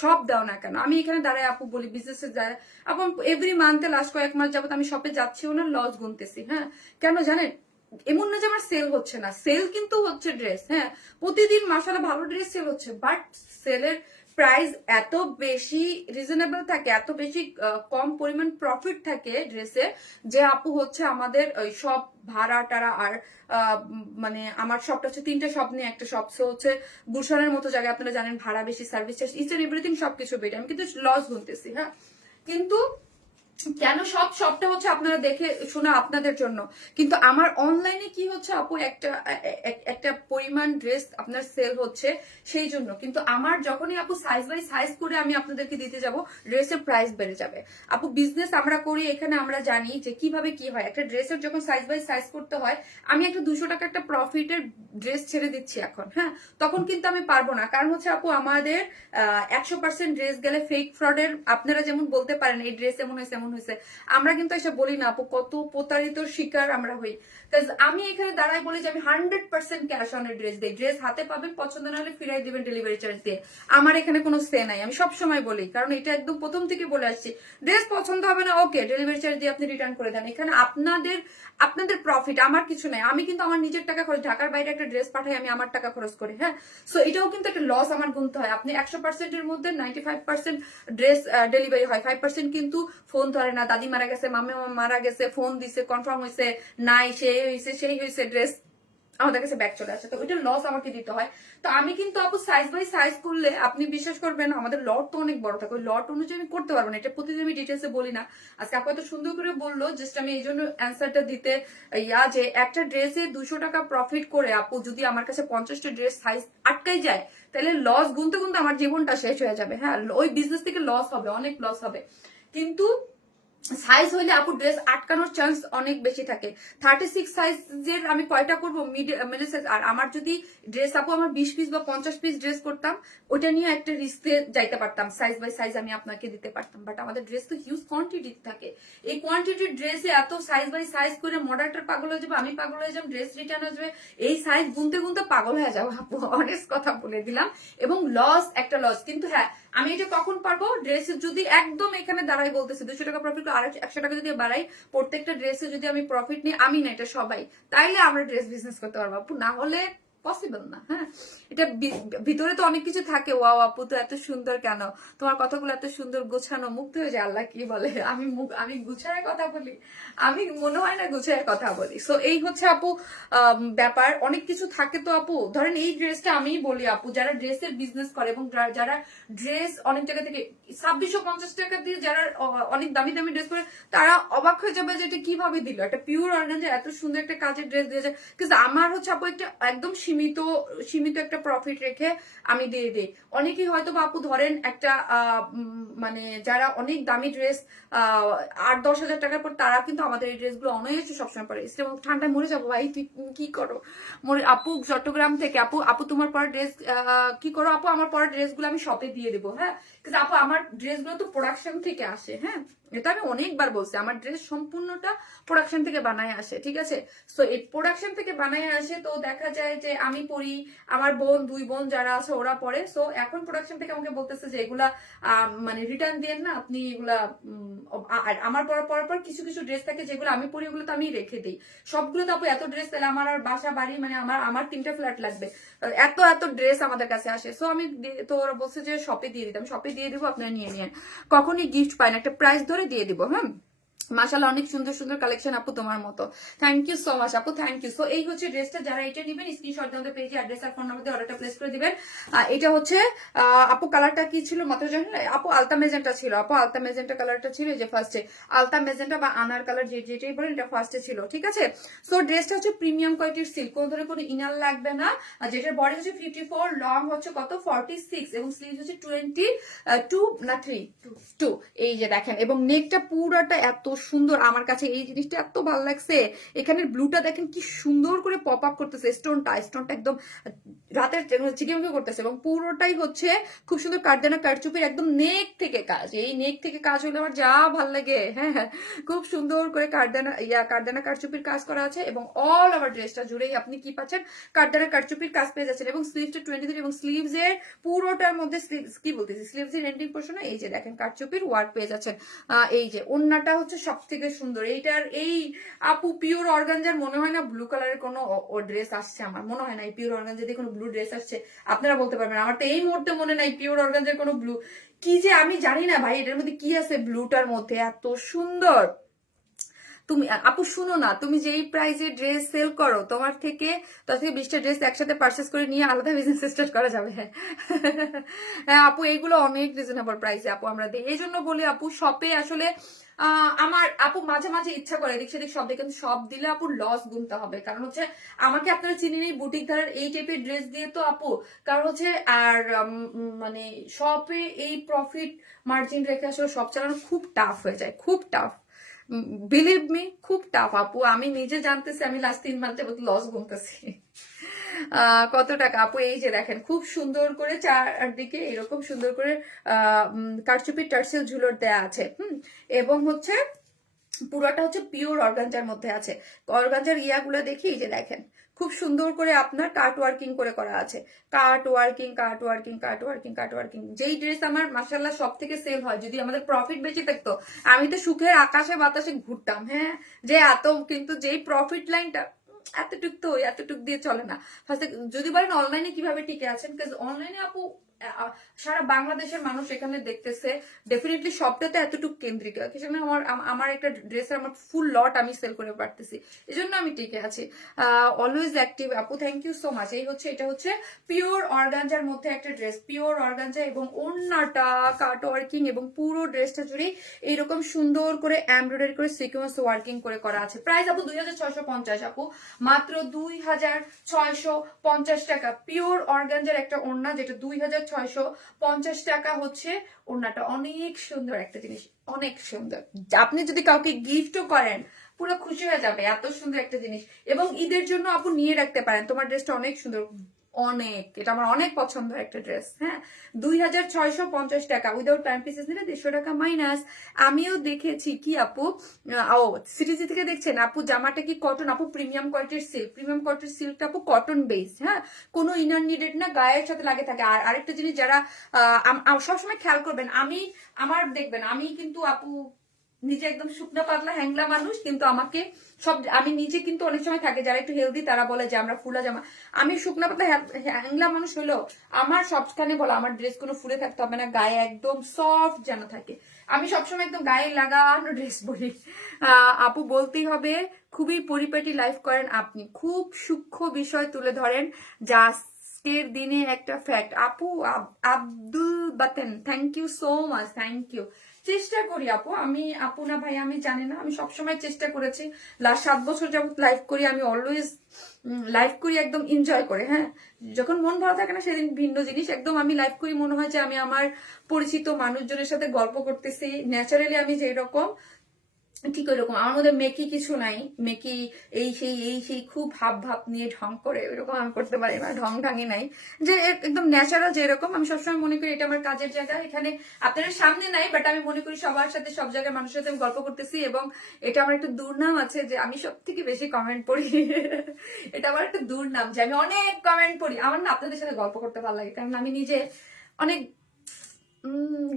শপ দাও না কেন, আমি এখানে দাঁড়ায় আপু বলি বিজনেসের দাঁড়ায় আপু, এভরি মান্থে লাস্ট কয়েক মাস যাবত আমি শপে যাচ্ছিও না, লস গুনতেছি। হ্যাঁ, কেন জানেন? এমন না যে আমার সেল হচ্ছে না, সেল কিন্তু হচ্ছে ড্রেস, হ্যাঁ প্রতিদিন মাশাআল্লাহ ভালো ড্রেস সেল হচ্ছে, বাট সেলের প্রাইস এত বেশি রিজনেবল থাকে, এত বেশি কম পরিমাণ প্রফিট থাকে ড্রেসে, যে আপু হচ্ছে আমাদের ওই সব ভাড়া টাড়া আর মানে আমার শপটা হচ্ছে 3টে শপ নিয়ে একটা শপ, সো হচ্ছে গুলশানের মতো জায়গায়, আপনারা জানেন ভাড়া বেশি, service charge, each and everything সবকিছু বেটে, আমি কিন্তু লস গুনতেছি। হ্যাঁ, কিন্তু কেন সবটা হচ্ছে আপনারা দেখে শোনা আপনাদের জন্য, কিন্তু আমার অনলাইনে কি হচ্ছে আপু, একটা পরিমাণ ড্রেস আপনার সেল হচ্ছে সেই জন্য। কিন্তু আমার যখনই আপু সাইজ বাই সাইজ করে আমি আপনাদেরকে দিতে যাব, ড্রেসের প্রাইস বেড়ে যাবে। আপু বিজনেস আমরা করি, এখানে আমরা জানি যে কিভাবে কি হয়। একটা ড্রেসের যখন সাইজ বাই সাইজ করতে হয়, আমি একটা 200 টাকা একটা প্রফিটের ড্রেস ছেড়ে দিচ্ছি এখন, হ্যাঁ, তখন কিন্তু আমি পারবো না। কারণ হচ্ছে আপু আমাদের 100% ড্রেস গেলে ফেক ফ্রডের, আপনারা যেমন বলতে পারেন এই ড্রেস এমন হয়েছে এমন হয়েছে, আমরা কিন্তু এসে বলি না আপু কত প্রতারিত শিকার আমরা হই। আমি এখানে দাঁড়াই বলি যে আমি 100% ক্যাশ অন ড্রেস দিই। ড্রেস হাতে পাবেন, পছন্দ না হলে ফিরাই দিবেন ডেলিভারি চার্জ দিয়ে। আমার এখানে কোনো সে নাই, আমি সবসময় বলি, কারণ এটা একদম প্রথম থেকে বলে আসছি। ড্রেস পছন্দ হবে না, ওকে, ডেলিভারি চার্জ দিয়ে আপনি রিটার্ন করে দেন। এখানে আপনাদের প্রফিট, আমার কিছু নাই। আমি কিন্তু আমার নিজের টাকা খরচ, ঢাকার বাইরে একটা ড্রেস পাঠাই আমি আমার টাকা খরচ করি, হ্যাঁ। সো এটাও কিন্তু একটা লস আমার গুনতে হয়। আপনি 100% এর মধ্যে 95% ড্রেস ডেলিভারি হয়, 5% কিন্তু ফোন ধরে না, দাদি মারা গেছে, মামা মারা গেছে, ফোন দিছে, কনফার্ম হয়েছে, নাই সে হয়েছে সেই হয়েছে, ড্রেস আমাদের কাছে ব্যাক চলে আসে, তো ওইটা লস আমাকে দিতে হয়। তো আমি কিন্তু আপু সাইজ বাই সাইজ করলে আপনি বিশ্বাস করবেন আমাদের লট তো অনেক বড় থাকে, ওই লট অনুযায়ী আমি করতে পারবো না। এটা প্রতিদিন আমি ডিটেলসে বলি না, আজকে আপু এত সুন্দর করে বললো, জাস্ট আমি এই জন্য অ্যান্সারটা দিতে যে একটা ড্রেসে 200 টাকা প্রফিট করে আপু যদি আমার কাছে 50টা ড্রেস সাইজ আটকাই যায়, তাহলে লস গুনতে গুনতে আমার জীবনটা শেষ হয়ে যাবে, হ্যাঁ। ওই বিজনেস থেকে লস হবে, অনেক লস হবে। কিন্তু সাইজ হইলে আপু ড্রেস আটকানোর চান্স অনেক বেশি থাকে। 36 সাইজের আমি কয়টা করবো, মিডল সাইজ। আর আমার যদি ড্রেস আপু আমার 20 পিস বা 50 পিস ড্রেস করতাম, ওটা নিয়ে একটা রিস্কে যাইতে পারতাম, সাইজ বাই সাইজ আমি আপনাকে দিতে পারতাম। বাট আমাদের ড্রেস তো হিউজ কোয়ান্টিটি থাকে, এই কোয়ান্টিটির ড্রেসে এত সাইজ বাই সাইজ করে মডারটার পাগল হয়ে যাবে, আমি পাগল হয়ে যাবো, ড্রেস রিটার্ন হয়ে যাবে, এই সাইজ গুনতে গুনতে পাগল হয়ে যাবো আপু, অনেস্ট কথা বলে দিলাম। এবং লস একটা লস। কিন্তু হ্যাঁ, আমি এটা কখন পারবো, ড্রেস যদি একদম এখানে দাঁড়াই বলতেছি 200 টাকা প্রফিট আর 100 টাকা যদি বাড়াই, প্রত্যেকটা ড্রেসে যদি আমি প্রফিট নিই, আমি না এটা সবাই, তাইলে আমরা ড্রেস বিজনেস করতে পারবো আপু, না হলে পসিবল না, হ্যাঁ। এটা ভিতরে তো অনেক কিছু থাকে। ওয়াও আপু তো এত সুন্দর কেন, তোমার কথাগুলো এত সুন্দর গোছানো, মুগ্ধ হয়ে যায়। আল্লাহ কি বলে, আমি গুছায় কথা বলি, আমি মনে হয় না গুছায় কথা বলি। সো এই হচ্ছে আপু ব্যাপার, অনেক কিছু থাকে তো আপু। ধরেন এই ড্রেসটা আমি বলি আপু, যারা ড্রেসের বিজনেস করে এবং যারা ড্রেস অনেক জায়গা থেকে 2650 টাকা দিয়ে যারা অনেক দামি দামি ড্রেস করে, তারা অবাক হয়ে যাবে যে এটা কিভাবে দিল, একটা পিওর অর্গানজা এত সুন্দর একটা কাজের ড্রেস দিয়েছে। কিন্তু আমার হচ্ছে আপু একটা একদম সীমিত একটা প্রফিট রেখে আমি দিয়ে দিই। অনেকেই হয়তো আপু ধরেন একটা মানে যারা অনেক দামি ড্রেস 8-10 হাজার টাকার পর, তারা কিন্তু আমাদের এই ড্রেসগুলো অনায়াসে সবসময় পরে। ঠান্ডায় মরে যাবো ভাই, তুই কি করো আপু চট্টগ্রাম থেকে, আপু তোমার পরা ড্রেস কি করো আপু, আমার পরা ড্রেসগুলো আমি শপে দিয়ে দেবো, হ্যাঁ। কিন্তু আপু আমার ড্রেসগুলো তো প্রোডাকশন থেকে আসে, হ্যাঁ, এটা আমি অনেকবার বলছি, আমার ড্রেস সম্পূর্ণটা প্রোডাকশন থেকে বানায় আসে, ঠিক আছে। তো এই প্রোডাকশন থেকে বানায় আসে, তো দেখা যায় যে আমি পরি, আমার বোন, 2 বোন যারা আছে ওরা পরে। সো এখন প্রোডাকশন থেকে আমাকে বলতেছে যে এগুলা মানে রিটার্ন দিয়ে না আপনি এগুলা। আর আমার পরার পর কিছু কিছু ড্রেস থাকে যেগুলো আমি পরি, ওগুলো তো আমি রেখে দিই। সবগুলো তো আপু এত ড্রেস তাহলে আমার আর বাসা বাড়ি, মানে আমার 3টা ফ্ল্যাট লাগবে, এত এত ড্রেস আমাদের কাছে আসে। সো আমি তো ওরা বলছে যে শপে দিয়ে দিতাম, শপে দিয়ে দিব, আপনারা নিয়ে নিয়ে কখনই গিফট পায় না, একটা প্রাইস ধরে দিয়ে দিব, হ্যাঁ। মাশাআল্লাহ অনেক সুন্দর সুন্দর কালেকশন আপু তোমার মতো, থ্যাংক ইউ সো মাচ আপু, থ্যাংক ইউ। সো এই হচ্ছে ড্রেসটা, যারা এটা নেবেন স্ক্রিনশট দিয়ে পেজে অ্যাড্রেস আর ফোন নাম্বার দিয়ে অর্ডারটা প্লেস করে দিবেন। এটা হচ্ছে আপু কালারটা কি ছিল মাত্র জানেন আপু, আলতা মেজেন্টা ছিল আপু, আলতা মেজেন্টা কালারটা ছিল যে ফার্স্টে, আলতা মেজেন্টা বা আনার কালার যেটাই বলেন, এটা ফার্স্টে ছিল, ঠিক আছে। সো ড্রেসটা হচ্ছে প্রিমিয়াম কোয়ালিটির সিল্ক, কোনো ধরনের কোনো ইনার লাগবে না, যেটার বডি হচ্ছে 54, লং হচ্ছে কত 46, এবং স্লিভ হচ্ছে 22 না 3 এই যে দেখেন। এবং নেকটা পুরাটা এত সুন্দর, আমার কাছে এই জিনিসটা এত ভালো লাগছে। এখানের ব্লুটা দেখেন কি সুন্দর করে পপ আপ করতেছে, স্টোনটা একদম রাতের চিকিমিকি করতেছে, এবং পুরোটাই হচ্ছে খুব সুন্দর কাটদানা কারচুপির একদম নেক থেকে কাজ। এই নেক থেকে কাজ হলে আমার যা ভাল লাগে, হ্যাঁ হ্যাঁ, খুব সুন্দর করে কাটদানা কারচুপির কাজ করা আছে। এবং অল ওভার ড্রেসটা জুড়েই আপনি কি পাচ্ছেন, কাটদানা কারচুপির কাজ পেয়ে যাচ্ছেন। এবং স্লিভসটা 23, এবং স্লিভস এর পুরোটার মধ্যে কি বলতেছি, স্লিভস এর এন্ডিং পোর্শনে এই যে দেখেন কারচুপির ওয়ার্ক পেয়ে যাচ্ছেন। এই যে ওন্নাটা হচ্ছে সব থেকে সুন্দর। এইটার এই আপু পিওর অর্গানজার মনে হয় না ব্লু কালারের কোনো ড্রেস আসছে, আমার মনে হয় না এই পিওর অর্গানজার দিয়ে কোনো ব্লু ড্রেস আসছে। আপনারা বলতে পারবেন, আমার তো এই মুহূর্তে মনে নাই পিওর অর্গানজার কোনো ব্লু, কি যে আমি জানি না ভাই এটার মধ্যে কি আছে, ব্লুটার মধ্যে এত সুন্দর। তুমি আপু শুনো না, তুমি যেই প্রাইসে ড্রেস সেল করো, তোমার থেকে 10 থেকে 20টা ড্রেস একসাথে পারচেস করে নিয়ে আলাদা বিজনেস স্টার্ট করা যাবে, হ্যাঁ হ্যাঁ আপু এইগুলো অনেক রিজনেবল প্রাইসে আপু আমরা দিই। এই জন্য বলি আপু শপে আসলে আমার আপু মাঝে মাঝে ইচ্ছা করে এদিক সেদিক সব দিকে, কিন্তু সব দিলে আপু লস গুনতে হবে, কারণ হচ্ছে আমাকে আপনারা চিনি নেই বুটিক ধারার এই টাইপের ড্রেস দিয়ে তো আপু, কারণ হচ্ছে আর মানে শপে এই প্রফিট মার্জিন রেখে আসলে সব চালানো খুব টাফ হয়ে যায়, খুব টাফ, বিলিভ মি খুব টাফ আপু। আমি নিজে জানতেছি, আমি লাস্ট 3 মান্থে লস গুনতেছি। কত টাকা আপু, এই যে দেখেন খুব সুন্দর করে চারদিকে এরকম সুন্দর করে কারচুপি টার্সেল ঝুলোর দেয়া আছে, এবং হচ্ছে পুরোটা হচ্ছে পিওর অর্গানজার মধ্যে আছে। অর্গানজার ইয়াগুলো দেখি, এই যে দেখেন খুব সুন্দর করে আপনার কাট ওয়ার্কিং করে করা আছে, কাট ওয়ার্কিং কাট ওয়ার্কিং কাট ওয়ার্কিং কাট ওয়ার্কিং। যেই ড্রেস আমার মাশাআল্লাহ সব থেকে সেল হয়, যদি আমাদের প্রফিট বেশি থাকতো আমি তো সুখের আকাশে বাতাসে ঘুরতাম, হ্যাঁ, যে এত, কিন্তু যেই প্রফিট লাইনটা এতটুক তো এতটুক দিয়ে চলে না। ফার্স্টে যদি বলেন অনলাইনে কিভাবে টিকে আছেন, কারণ অনলাইনে আপু সারা বাংলাদেশের মানুষ এখানে দেখতেছে, ডেফিনেটলি সবটাতে এতটুকু কেন্দ্রিক, সেখানে আমার আমার একটা ড্রেসের আমার ফুল লট আমি সেল করে পারতেছি, এই জন্য আমি টিকে আছি। অলওয়েজ অ্যাক্টিভ আপু, থ্যাংক ইউ সো মাচ। এই হচ্ছে, এটা হচ্ছে পিওর অর্গানজার মধ্যে একটা ড্রেস, পিওর অর্গানজা, এবং ওড়নাটা কাট ওয়ার্কিং, এবং পুরো ড্রেসটা জুড়ে এইরকম সুন্দর করে এমব্রয়ডারি করে সিকোয়েন্স ওয়ার্কিং করে করা আছে। প্রাইস আপু 2650 আপু, মাত্র 2650 টাকা। পিওর অর্গানজার একটা ওড়না, যেটা 2650 টাকা হচ্ছে ওড়নাটা। অনেক সুন্দর একটা জিনিস, অনেক সুন্দর, আপনি যদি কাউকে গিফটও করেন পুরো খুশি হয়ে যাবে, এত সুন্দর একটা জিনিস। এবং ঈদের জন্য আপু নিয়ে রাখতে পারেন, তোমার ড্রেসটা অনেক সুন্দর, অনেক, এটা আমার অনেক পছন্দের একটা ড্রেস। হ্যাঁ, 2650 টাকা, উইদাউট টাইম পিসেস নিলে 150 টাকা মাইনাস। আমিও দেখেছি কি আপু, ও সিটিজি থেকে দেখছেন আপু, জামাটা কি কটন আপু? প্রিমিয়াম কোয়ালিটির সিল্ক, প্রিমিয়াম কোয়ালিটির সিল্কটা আপু কটন বেসড, হ্যাঁ, কোনো ইনার নিডেড না, গায়ের সাথে লাগে থাকে। আর আরেকটা জিনিস, যারা সবসময় খেয়াল করবেন, আমার দেখবেন আমি কিন্তু আপু নিজে একদম শুকনো পাতলা হ্যাংলা মানুষ, কিন্তু আমাকে আমি নিজে কিন্তু অনেক সময় থাকে, যারা একটু হেলদি তারা বলে যে আমরা ফুলা জামা, আমি শুকনো পাতলা হ্যাংলা মানুষ হলেও আমার সবখানে বলো আমার ড্রেস কোনো ফুলে থাকতে হবে না, গায়ে একদম সফট যেন থাকে। আমি সবসময় একদম গায়ে লাগানো ড্রেস পরি। আপু বলতেই হবে, খুবই পরিপাটি লাইফ করেন আপনি, খুব সূক্ষ্ম বিষয় তুলে ধরেন, যা আজকের দিনে একটা ফ্যাক্ট। আপু Abdul Baten, thank you so much, thank you. চেষ্টা করি আপু, আমি আপু না ভাই আমি জানি না, আমি সবসময় চেষ্টা করেছি, লাস্ট 7 বছর যাবত লাইভ করি, আমি অলওয়েজ লাইভ করি একদম এনজয় করে। হ্যাঁ, যখন মন ভালো থাকে না সেদিন ভিন্ন জিনিস, একদম আমি লাইভ করি মনে হয় যে আমি আমার পরিচিত মানুষজনের সাথে গল্প করতেছি, ন্যাচারালি আমি যেই রকম ঠিক ওইরকম, আমার মধ্যে মেকি কিছু নাই, মেকি এই সেই খুব ভাব নিয়ে ঢং করে ওইরকম আমি করতে পারি না, ঢং ঢাঙি নাই, যে একদম ন্যাচারাল যেরকম। আমি সবসময় মনে করি এটা আমার কাজের জায়গা, এখানে আপনাদের সামনে নাই, বাট আমি মনে করি সবার সাথে সব জায়গায় মানুষের সাথে আমি গল্প করতেছি, এবং এটা আমার একটা দুর্নাম আছে যে আমি সব থেকে বেশি কমেন্ট পড়ি। এটা আমার একটা দুর্নাম যে আমি অনেক কমেন্ট পড়ি। আমার না আপনাদের সাথে গল্প করতে ভালো লাগে, কারণ আমি নিজে অনেক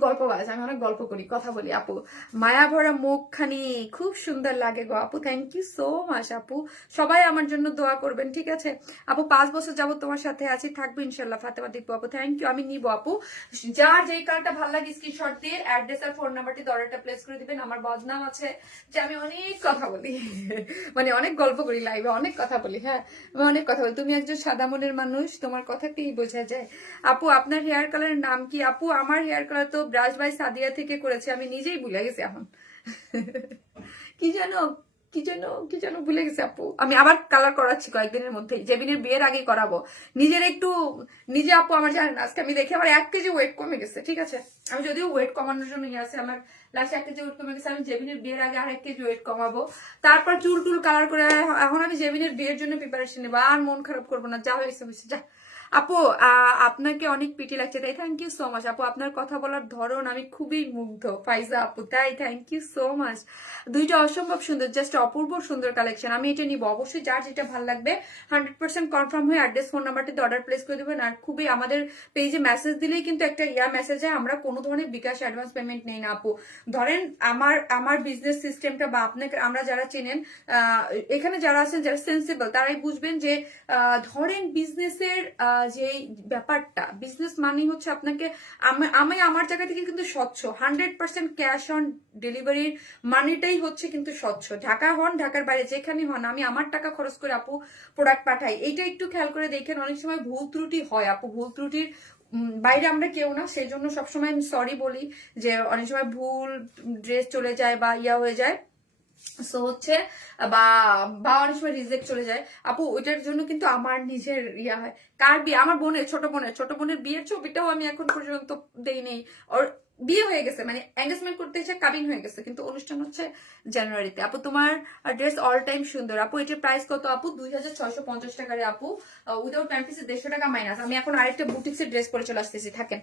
গল্পবাজ, আমি অনেক গল্প করি, কথা বলি আপু। মায়া ভরা মুখখানি খুব সুন্দর লাগে গো আপু, থ্যাংক ইউ সো মাচ আপু। সবাই আমার জন্য দোয়া করবেন, ঠিক আছে আপু। 5 বছর যাবো তোমার সাথে আছি, থাকবো ইনশাল্লাহ। ফাতেমা দীপু আপু, থ্যাংক ইউ, আমি নিবো আপু। যার যেই কার্ডটা ভালো লাগে স্ক্রিনশট দিয়ে অ্যাড্রেস আর ফোন নাম্বারটি অর্ডারটা প্লেস করে দিবেন। আমার বদনাম আছে যে আমি অনেক কথা বলি, মানে অনেক গল্প করি লাইভে, অনেক কথা বলি। হ্যাঁ, আমি অনেক কথা বলি। তুমি একজন সাদা মনের মানুষ, তোমার কথাতেই বোঝা যায়। আপু আপনার হেয়ার কালারের নাম কি? আপু আমার হেয়ার কালার তো ব্রাশ বাই সাদিয়া থেকে করেছে, আমি নিজেই ভুলে গেছি এখন। কি জানো কি যেন ভুলে গেছি আপু। আমি আবার কালার করাচ্ছি কয়েকদিনের মধ্যেই, জেবিনের বিয়ের আগে করাবো। নিজের একটু নিজে আপু আমার জানেন না, আজকে আমি দেখে আমার 1 কেজি ওয়েট কমে গেছে, ঠিক আছে। আমি যদিও ওয়েট কমানোর জন্য ইয়ে আছে, আমার লাস্ট 1 কেজি ওয়েট কমে গেছে। আমি জেবিনের বিয়ের আগে আর 1 কেজি ওয়েট কমাবো, তারপর চুল টুল কালার করে এখন আমি জেবিনের বিয়ের জন্য প্রিপারেশন নেবো। আর মন খারাপ করবো না, যা হয়েছে হয়েছে, যা। আপু আপনাকে অনেক পিটি লাগছে, তাই থ্যাংক ইউ সো মাচ আপু। আপনার কথা বলার ধরন আমি খুবই মুগ্ধ, ফাইজা আপু, তাই থ্যাংক ইউ সো মাচ। দুইটা অসম্ভব সুন্দর, জাস্ট অপূর্ব সুন্দর কালেকশন, আমি এটা নিবো অবশ্যই। যার যেটা ভালো লাগবে 100% কনফার্ম হয়ে অ্যাড্রেস ফোন নাম্বারটিতে অর্ডার প্লেস করে দেবেন। আর খুবই আমাদের পেজে মেসেজ দিলেই কিন্তু একটা মেসেজ হয়, আমরা কোনো ধরনের বিকাশ অ্যাডভান্স পেমেন্ট নেই না আপু। ধরেন আমার বিজনেস সিস্টেমটা, বা আপনাকে আমরা যারা চেনেন এখানে যারা আছেন, যারা সেন্সিবল, তারাই বুঝবেন যে ধরেন বিজনেসের যে ব্যাপারটা, বিজনেস মানে হচ্ছে আপনাকে, আমি আমার জায়গা থেকে কিন্তু স্বচ্ছ, 100% ক্যাশ অন ডেলিভারির মানিটাই হচ্ছে কিন্তু স্বচ্ছ। ঢাকা হন, ঢাকার বাইরে যেখানে হন, আমি আমার টাকা খরচ করে আপু প্রোডাক্ট পাঠাই। এইটা একটু খেয়াল করে দেখেন, অনেক সময় ভুল ত্রুটি হয় আপু, ভুল ত্রুটির বাইরে আমরা কেউ না, সেই জন্য সবসময় আমি সরি বলি যে অনেক সময় ভুল ড্রেস চলে যায় বা ইয়া হয়ে যায়, সো হচ্ছে বা বা অনেক সময় রিজেক্ট চলে যায় আপু, ওইটার জন্য কিন্তু আমার নিজের ইয়া হয়। কার বিয়ে? আমার বোনের, ছোট বোনের বিয়ের ছবিটাও আমি এখন পর্যন্ত দেই নেই। ওর বিয়ে হয়ে গেছে, মানে এঙ্গেজমেন্ট করতে এসে কাবিন হয়ে গেছে, কিন্তু অনুষ্ঠান হচ্ছে জানুয়ারিতে। আপু তোমার ড্রেস অল টাইম সুন্দর আপু। এটার প্রাইস কত আপু? 2650 টাকারে আপু, উইদাউট প্যান্ট পিসে 150 টাকা মাইনাস। আমি এখন আরেকটা বুটিক্সের ড্রেস পরে চলে আসতেছি, থাকেন।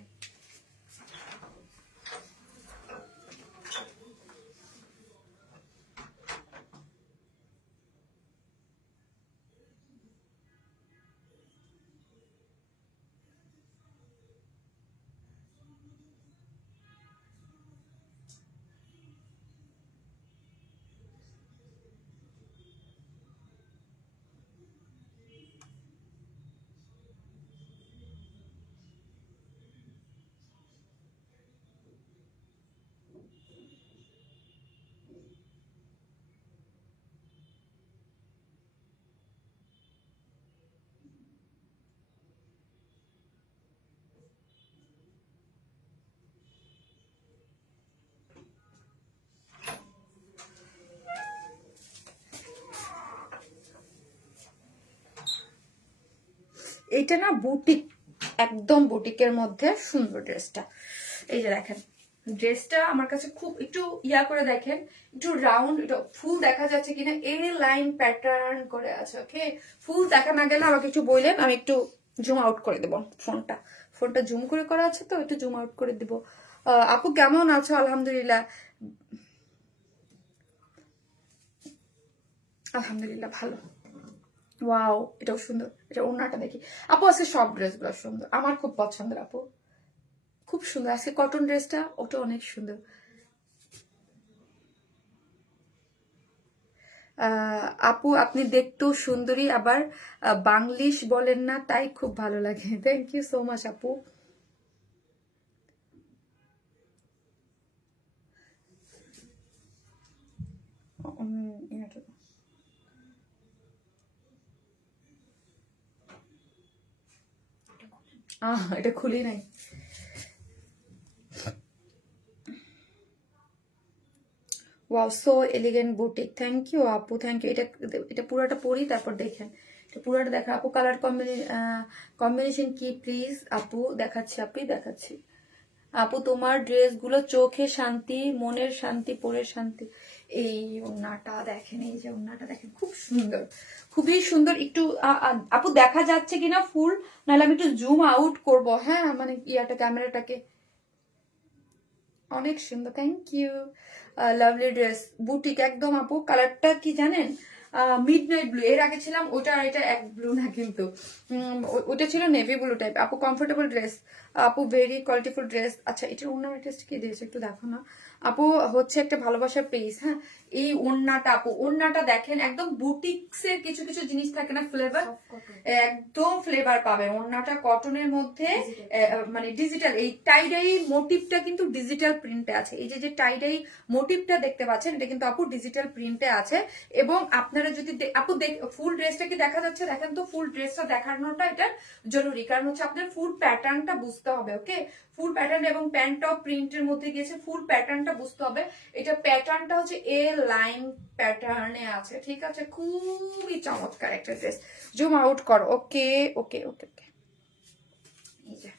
এইটা না বুটিক, একদম বুটিকের মধ্যে সুন্দর ড্রেসটা। এই যে দেখেন ড্রেসটা আমার কাছে খুব, একটু ইয়া করে দেখেন, একটু রাউন্ড, এটা ফুল দেখা যাচ্ছে কিনা, এ লাইন প্যাটার্ন করে আছে। ওকে, ফুল দেখা না গেলে আমাকে একটু বললেন, আমি একটু জুম আউট করে দেবো। ফোনটা জুম করে করা আছে তো, একটু জুম আউট করে দিব। আপু কেমন আছো? আলহামদুলিল্লাহ, আলহামদুলিল্লাহ ভালো। ওয়াও, এটাও সুন্দর। এটা ওড়নাটা দেখি আপু, আজকে সব ড্রেসগুলো সুন্দর, আমার খুব পছন্দের আপু, খুব সুন্দর। আজকে কটন ড্রেসটা, ওটা অনেক সুন্দর। আপু আপনি দেখতেও সুন্দরী, আবার বাংলিশ বলেন না, তাই খুব ভালো লাগে। থ্যাংক ইউ সো মাচ আপু। এটা খুলি নাই। Wow, so elegant boutique, thank you আপু, থ্যাংক ইউ। এটা এটা পুরোটা পরি, তারপর দেখেন। এটা পুরোটা দেখা আপু। কালার কম্বিনেশন কি প্লিজ আপু? দেখাচ্ছি আপু, দেখাচ্ছি আপু। তোমার ড্রেসগুলো চোখে শান্তি, মনের শান্তি, পরে শান্তি। এই ওড়নাটা দেখেন, এই যে ওড়নাটা দেখেন, খুব সুন্দর, খুবই সুন্দর। একটু আপু দেখা যাচ্ছে কিনা ফুল, নাহলে আমি একটু জুম আউট করব, হ্যাঁ, মানে ইয়াটা, ক্যামেরাটাকে। অনেক সুন্দর, thank you. Lovely dress, boutique একদম আপু। কালারটা কি জানেন? Midnight blue. এর আগে ছিলাম ওটা, এটা এক ব্লু না কিন্তু, ওটা ছিল নেভি ব্লু টাইপ। আপু কমফোর্টেবল ড্রেস আপু, ভেরি কোয়ালিটিফুল ড্রেস। আচ্ছা, এটার ওড়নার টেস্ট কি দিয়েছে একটু দেখো না আপু। হচ্ছে একটা ভালোবাসার পেজ, হ্যাঁ। এই ওড়নাটা আপু, ওড়নাটা দেখেন, একদম বুটিক্স এর কিছু কিছু জিনিস থাকে না, ফ্লেভার, একদম ফ্লেভার পাবেন। ওড়নাটা কটনের মধ্যে, মানে ডিজিটাল, এই টাইডাই মোটিভটা কিন্তু ডিজিটাল প্রিন্টে আছে। এই যে যে টাইডাই মোটিভটা দেখতে পাচ্ছেন, এটা কিন্তু আপু ডিজিটাল প্রিন্টে আছে। এবং আপনারা যদি আপু ফুল ড্রেসটা কি দেখা যাচ্ছে? দেখেন তো, ফুল ড্রেসটা দেখানোটা এটা জরুরি, কারণ হচ্ছে আপনার ফুল প্যাটার্নটা বুঝতে হবে। ওকে, ফুল প্যাটার্ন, এবং প্যান্টটাও প্রিন্টের মধ্যে গিয়েছে, ফুল প্যাটার্নটা বুঝতে হবে। এটা প্যাটার্নটা হচ্ছে এ লাইন প্যাটার্নে আছে, ঠিক আছে? খুবই চমৎকার একটা ড্রেস। জুম আউট করো। ওকে ওকে ওকে ওকে, এই যে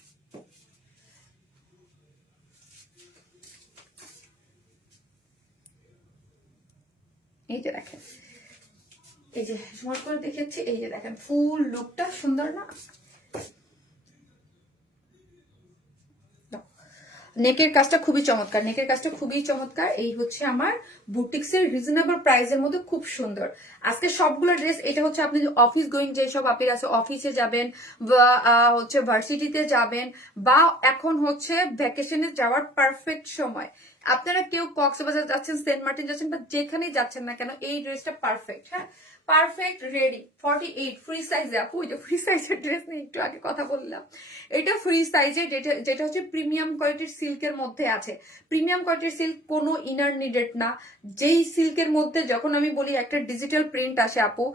এই যে দেখেন, এই যে স্মার্ট করে দেখেছি, এই যে দেখেন ফুল লুকটা সুন্দর না? নেকের কাজটা খুবই চমৎকার, নেকের কাজটা খুবই চমৎকার। এই হচ্ছে আমার বুটিক্স এর রিজনেবল প্রাইসের মধ্যে খুব সুন্দর আজকে সবগুলো ড্রেস। এটা হচ্ছে আপনি অফিস গোয়িং যেসব আপনি আছে, অফিসে যাবেন বা হচ্ছে ভার্সিটিতে যাবেন, বা এখন হচ্ছে ভ্যাকেশনে যাওয়ার পারফেক্ট সময়। আপনারা কেউ কক্সবাজার যাচ্ছেন, সেন্ট মার্টিন যাচ্ছেন, বা যেখানেই যাচ্ছেন না কেন, এই ড্রেসটা পারফেক্ট। হ্যাঁ, পারফেক্ট রেডি। 48 ফ্রি সাইজে আপু, ওই যে ফ্রি সাইজের ড্রেস নিয়ে একটু আগে কথা বললাম, এটা ফ্রি সাইজে, যেটা হচ্ছে প্রিমিয়াম কোয়ালিটির সিল্কের মধ্যে আছে। প্রিমিয়াম কোয়ালিটির সিল্ক, কোনো ইনার নিডেড না। যেই সিল্কের মধ্যে যখন আমি বলি একটা ডিজিটাল প্রিন্ট আসে আপু,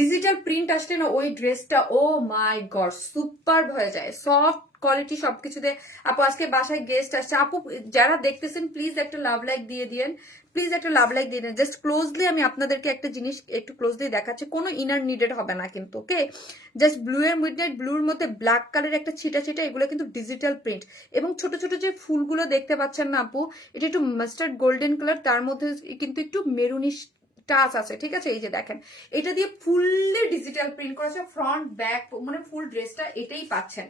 ডিজিটাল প্রিন্ট আসলে না ওই ড্রেসটা ও মাই গড সুপার হয়ে যায়, সফট কোয়ালিটি সবকিছুতে। আপু আজকে বাসায় গেস্ট আসছে, আপু যারা দেখতেছেন প্লিজ একটা লাভ লাইক দিয়ে দিয়েন, প্লিজ একটা লাভ লাইক দিয়ে দেন। জাস্ট ক্লোজলি আমি আপনাদেরকে একটা জিনিস একটু ক্লোজলি দেখাচ্ছি, কোনো ইনার নিডেড হবে না কিন্তু, ওকে। জাস্ট ব্লু এর মিডনাইট ব্লুর মধ্যে ব্ল্যাক কালার একটা ছিটা ছিটা, এগুলো কিন্তু ডিজিটাল প্রিন্ট। এবং ছোট ছোট যে ফুলগুলো দেখতে পাচ্ছেন না আপু, এটা একটু মাস্টার্ড গোল্ডেন কালার, তার মধ্যে কিন্তু একটু মেরুনিশ টাচ আছে, ঠিক আছে। এই যে দেখেন, এটা দিয়ে ফুললি ডিজিটাল প্রিন্ট করেছে, ফ্রন্ট ব্যাক মানে ফুল ড্রেসটা এটাই পাচ্ছেন।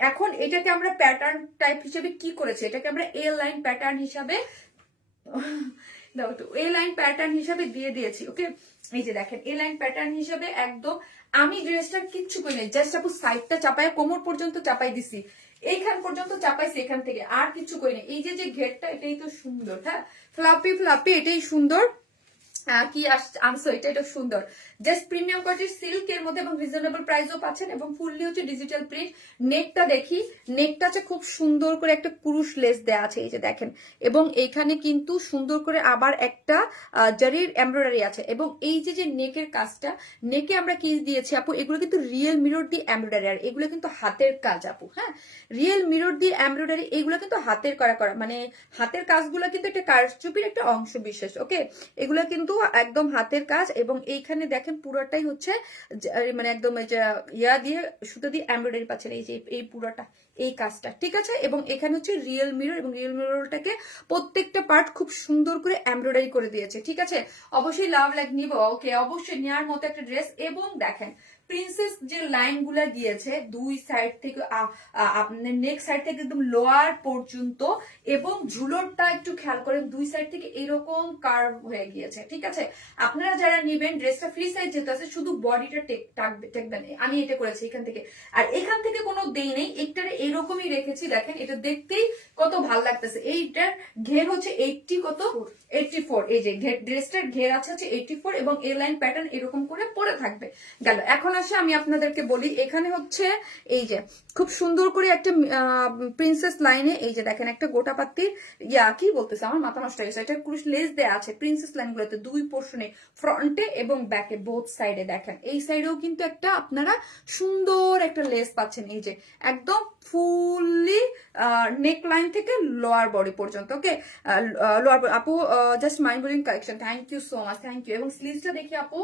এখন এটাকে আমরা প্যাটার্ন টাইপ হিসেবে কি করেছে, এটাকে আমরা এ লাইন প্যাটার্ন হিসাবে দাও তো, এ লাইন প্যাটার্ন হিসাবে দিয়ে দিয়েছি, ওকে। এই যে দেখেন, এ লাইন প্যাটার্ন হিসাবে একদম আমি ড্রেসটার কিচ্ছু করি নাই, জাস্ট আপু সাইডটা চাপায় কোমর পর্যন্ত চাপাই দিছি, এইখান পর্যন্ত চাপাইছি, এখান থেকে আর কিছু করি না। এই যে যে ঘেরটা, এটাই তো সুন্দর, হ্যাঁ, ফ্লাপি ফ্লাপি, এটাই সুন্দর। কি আনসো, এটা সুন্দর, জাস্ট প্রিমিয়াম কোয়ালিটির সিল্কের মধ্যে এবং রিজনেবল প্রাইসও পাচ্ছেন, এবং ফুললি হচ্ছে ডিজিটাল প্রিন্ট। নেকটা দেখি, নেকটা হচ্ছে খুব সুন্দর করে একটা কুরুশ লেস দেওয়া আছে, এই যে দেখেন। এবং এইখানে কিন্তু সুন্দর করে আবার একটা জারির এমব্রয়ডারি আছে। এবং এই যে যে নেকের কাজটা, নেকে আমরা কি দিয়েছি আপু, এগুলো কিন্তু রিয়েল মিরর দিয়ে এমব্রয়ডারি, আর এগুলো কিন্তু হাতের কাজ আপু, হ্যাঁ, রিয়েল মিরর দিয়ে এমব্রয়ডারি, এগুলো কিন্তু হাতের করা মানে হাতের কাজগুলো কিন্তু একটা কারচুপির একটা অংশ বিশেষ, ওকে। এগুলো কিন্তু একদম হাতের কাজ। এবং এইখানে দেখেন পুরোটাই হচ্ছে মানে একদম ইয়া দিয়ে সুতো দিয়ে এমব্রয়ডারি পাচ্ছেন, এই যে এই পুরোটা এই কাজটা, ঠিক আছে। এবং এখানে হচ্ছে রিয়েল মিরর, এবং রিয়েল মিররটাকে প্রত্যেকটা পার্ট খুব সুন্দর করে এমব্রয়ডারি করে দিয়েছে, ঠিক আছে। অবশ্যই লাভ লাইক নিব, ওকে, অবশ্যই নেওয়ার মতো একটা ড্রেস। এবং দেখেন প্রিন্সেস যে লাইন গুলা গিয়েছে দুই সাইড থেকে, আপনার নেক সাইড থেকে একদম লোয়ার পর্যন্ত, এবং ঝুলরটা একটু খেয়াল করেন, দুই সাইড থেকে এরকম কার্ভ হয়ে গিয়েছে, ঠিক আছে। আপনারা যারা নিবেন, ড্রেসটা ফ্রি সাইজ যেতে আছে, শুধু বডিটা টেকবেন, আমি এটা করেছি এখান থেকে। আর এখান থেকে কোনো দেই নেই, একটারে এরকমই রেখেছি, দেখেন এটা দেখতেই কত ভাল লাগতেছে। এইটার ঘের হচ্ছে 80 কত 84, এই যে ড্রেসটার ঘের আছে হচ্ছে 84, এবং এ লাইন প্যাটার্ন এরকম করে পরে থাকবে। গেল, এখন আসে আমি আপনাদেরকে বলি, এখানে হচ্ছে এই যে খুব সুন্দর করে একটা প্রিন্সেস লাইনে, এই যে দেখেন একটা গোটা পাত্তির কি বলতেছে, আমার মাথা নষ্ট হয়ে গেছে, এটা কুরুশ লেস দেয়া আছে প্রিন্সেস লাইন গুলোতে, দুই পোর্শনে, ফ্রন্টে এবং ব্যাকে, বোথ সাইডে। দেখেন এই সাইডেও কিন্তু একটা আপনারা সুন্দর একটা লেস পাচ্ছেন, এই যে একদম ফুললি নেক লাইন থেকে লোয়ার বডি পর্যন্ত, ওকে। লোয়ার আপু just mind blowing collection, thank you so much, thank you. এবং স্লিভসটা দেখি আপু,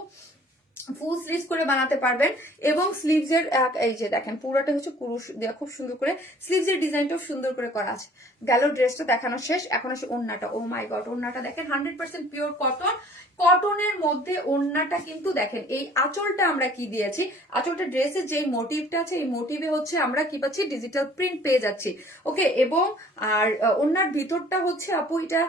ফুল স্লিভস করে বানাতে পারবেন। এবং স্লিভস এর এই যে দেখেন পুরোটা হচ্ছে কুরুশ দেওয়া, খুব সুন্দর করে স্লিভস এর ডিজাইনটাও সুন্দর করে করা আছে। গেল, ড্রেসটা দেখানো শেষ, এখন আসে ওড়নাটা। ও মাই গড, ওড়নাটা দেখেন 100% পিওর কটন, কটনের মধ্যে ওড়নাটা কিন্তু দেখেন, এই আঁচলটা আমরা কি দিয়েছি, আঁচলটা ড্রেসের যে মোটিভটা আছে, এই মোটিভে হচ্ছে আমরা কি পাচ্ছি, ডিজিটাল প্রিন্ট পেয়ে যাচ্ছি, ওকে। এবং আর ওড়নার ভিতরটা হচ্ছে আপু এটা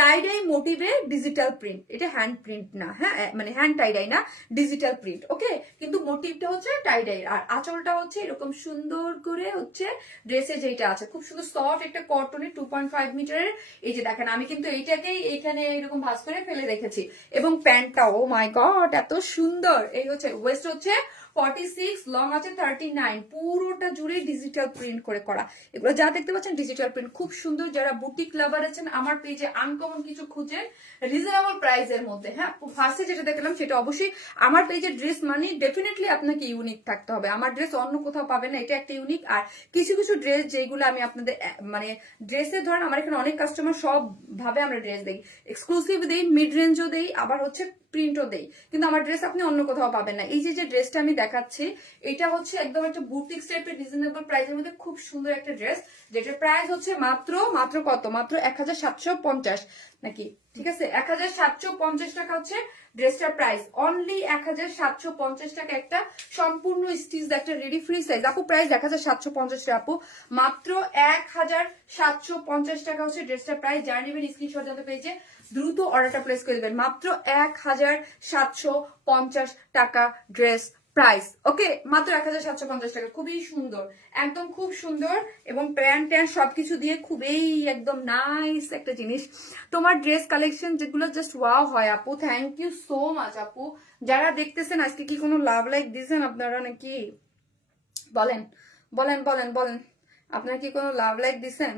টাইডাই মোটিভে ডিজিটাল প্রিন্ট, এটা হ্যান্ড প্রিন্ট না, হ্যাঁ, মানে হ্যান্ড টাইডাই না, ডিজিটাল প্রিন্ট, ওকে। কিন্তু মোটিভটা হচ্ছে টাইডাই, আর আঁচলটা হচ্ছে এরকম সুন্দর করে হচ্ছে ড্রেসে যেটা আছে, খুব সুন্দর সফট একটা কটনের 2.5 মিটারের। এই যে দেখেন, আমি কিন্তু এইটাকেই এইখানে এরকম ভাঁজ করে ফেলে রেখেছি। এবং প্যান্টটা, ও মাই গড, এত সুন্দর। এই হচ্ছে ওয়েস্ট হচ্ছে 46, লং আছে 39, পুরোটা জুড়ে ডিজিটাল প্রিন্ট করে করা। এগুলো যা দেখতে পাচ্ছেন ডিজিটাল প্রিন্ট, খুব সুন্দর। যারা বুটিক লাভার আছেন, আমার পেজে আনকমন কিছু খুঁজেন রিজনেবল প্রাইসের মধ্যে, হ্যাঁ, ফার্স্টে যেটা দেখলাম সেটা অবশ্যই আমার পেজের ড্রেস মানে ডেফিনেটলি আপনাকে ইউনিক থাকতে হবে, আমার ড্রেস অন্য কোথাও পাবেন না, এটা একটা ইউনিক। আর কিছু কিছু ড্রেস যেগুলো আমি আপনাদের মানে ড্রেসের ধরেন, আমার এখানে অনেক কাস্টমার সব ভাবে আমরা ড্রেস দেই, এক্সক্লুসিভ দেই, মিড রেঞ্জও দেই, আবার হচ্ছে প্রিন্টও দেই, কিন্তু আমার ড্রেস আপনি অন্য কোথাও পাবেন না। এই যে যে ড্রেসটা আমি দেখাচ্ছি, এটা হচ্ছে একদম একটা বুটিক টাইপের রিজনেবল প্রাইসের মধ্যে খুব সুন্দর একটা ড্রেস, যেটার প্রাইস হচ্ছে মাত্র মাত্র কত, মাত্র 1750 নাকি, ঠিক আছে, 1750 টাকা হচ্ছে ড্রেসটার প্রাইস, অনলি 1750 টাকা। একটা সম্পূর্ণ স্টিচ, একটা রেডি ফ্রি সাইজ আপু, প্রাইস 1750 টাকা আপু, মাত্র 1750 টাকা হচ্ছে ড্রেসটার প্রাইস। যারা নেবেন স্ক্রিনশট জানতে পেয়েছে দ্রুত অর্ডারটা প্লেস করে দেবেন, মাত্র 1750 টাকা ড্রেস প্রাইস, ওকে, মাত্র 1750 টাকা। খুবই সুন্দর, একদম খুব সুন্দর। এবং প্যান্ট ট্যান্ট সবকিছু দিয়ে খুবই একদম নাইস একটা জিনিস। তোমার ড্রেস কালেকশন যেগুলো জাস্ট ওয়াও হয় আপু, থ্যাংক ইউ সো মাচ আপু। যারা দেখতেছেন আজকে কি কোনো লাভ লাইক দিয়েছেন আপনারা নাকি, বলেন বলেন বলেন বলেন, আপনারা কি কোনো লাভ লাইক দিছেন?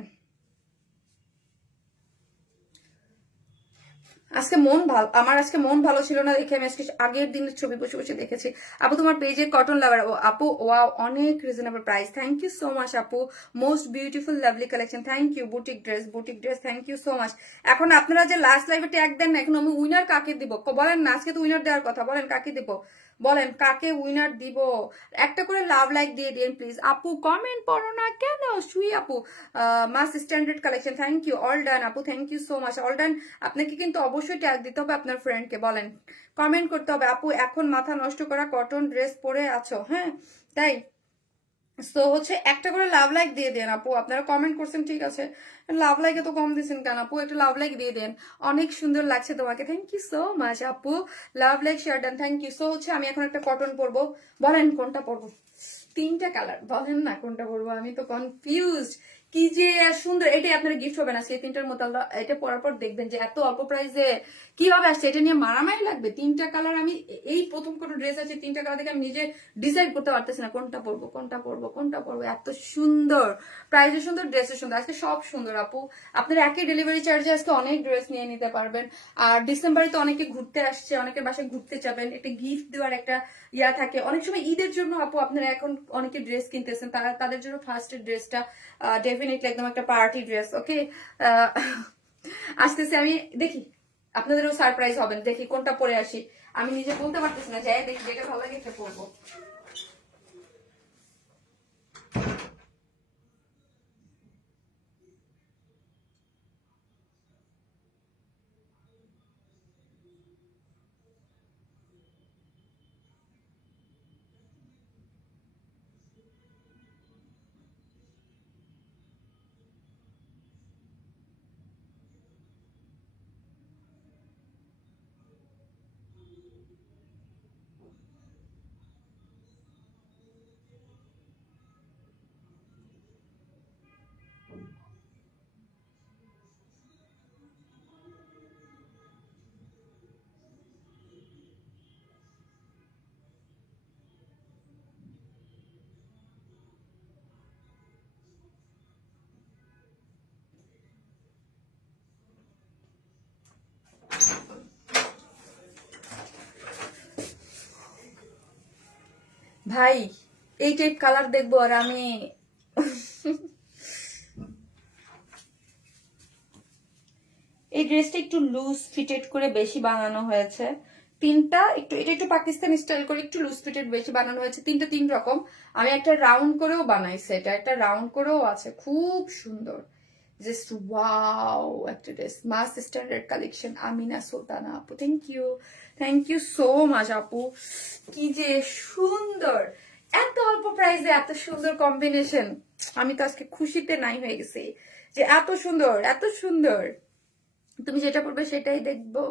আজকে মন ভালো, আমার আজকে মন ভালো ছিল না দেখে আমি আজকে আগের দিনের ছবি বসে বসে দেখেছি। আপু তোমার পেজে কটন লাভার, ও আপু ওয়াও অনেক reasonable price, thank you so much আপু। Most beautiful lovely collection, thank you. Boutique dress, thank you so much. এখন আপনারা যে লাস্ট লাইভে ট্যাগ দেন না, এখন আমি উইনার কাকে দিব বলেন না? আজকে তো উইনার দেওয়ার কথা, বলেন কাকে দিব, বলেন কাকে উইনার দিব। একটা করে লাভ লাইক দিয়ে দিন প্লিজ। আপু কমেন্ট পড়ো না কেন? সুই আপু মাস standard collection, thank you. All done আপু, thank you so much. All done. আপনাকে কিন্তু অবশ্যই ট্যাগ দিতে হবে আপনার ফ্রেন্ডকে, বলেন কমেন্ট করতে হবে। আপু এখন মাথা নষ্ট করা কটন ড্রেস পরে আছো, হ্যাঁ তাই। সো হচ্ছে একটা করে লাভ লাইক দিয়ে দেন আপু, আপনারা কমেন্ট করছেন ঠিক আছে, লাভ লাইকে তো কম দিয়েছেন কেন আপু, একটা লাভ লাইক দিয়ে দেন। অনেক সুন্দর লাগছে তোমাকে, থ্যাংক ইউ সো মাচ আপু। Love like share done, thank you. So হচ্ছে আমি এখন একটা কটন পরবো, বলেন কোনটা পরবো? তিনটা কালার, বলেন না কোনটা পরবো, আমি তো কনফিউজড। কি যে সুন্দর, এটাই আপনার গিফট হবে না সেই তিনটার মতো। এটা পরার পর দেখবেন যে এত অল্প প্রাইসে কিভাবে আসছে, এটা নিয়ে মারামারি লাগবে। তিনটা কালার, আমি এই প্রথম কোনো ড্রেস আছে তিনটা কালার দেখে আমি নিজে ডিসাইড করতে পারতেছি না কোনটা পরবো, এত সুন্দর, প্রাইসও সুন্দর, ড্রেসও সুন্দর, আজকে সব সুন্দর আপু। আপনার একই ডেলিভারি চার্জে আজকে অনেক ড্রেস নিয়ে নিতে পারবেন। আর ডিসেম্বরে তো অনেকে ঘুরতে আসছে, অনেকের বাসায় ঘুরতে যাবেন, একটা গিফট দেওয়ার একটা ইয়া থাকে। অনেক সময় ঈদের জন্য আপু আপনারা এখন অনেকে ড্রেস কিনতেছেন, তাদের জন্য ফার্স্ট ড্রেসটা ডেফিনেটলি একদম একটা পার্টি ড্রেস। ওকে, আসতেছে, আমি দেখি আপনাদেরও সারপ্রাইজ হবেন, দেখি কোনটা পরে আসি। আমি নিজে বলতে পারতেছি না, যাই দেখি যেটা ভালো লাগে এটা পরবো। ভাই এই টাইপ কালার দেখবো আর আমি এই ড্রেসটা একটু লুজ ফিটেড করে বেশি বানানো হয়েছে। তিনটা একটু, এটা একটু পাকিস্তানি স্টাইল করে একটু লুজ ফিটেড বেশি বানানো হয়েছে। তিনটা তিন রকম। আমি একটা রাউন্ড করেও বানাইছি, এটা একটা রাউন্ড করেও আছে, খুব সুন্দর। জাস্ট ওয়াও একটা ড্রেস, মাস স্ট্যান্ডার্ড কালেকশন, আমিনা সুলতানা আপু, থ্যাংক ইউ সো মাচ আপু। কি যে সুন্দর, এত অল্প প্রাইসে এত সুন্দর কম্বিনেশন। আমি তো আজকে খুশিতে নাই হয়ে গেছি যে এত সুন্দর, এত সুন্দর। তুমি যেটা পড়বে সেটাই দেখবো।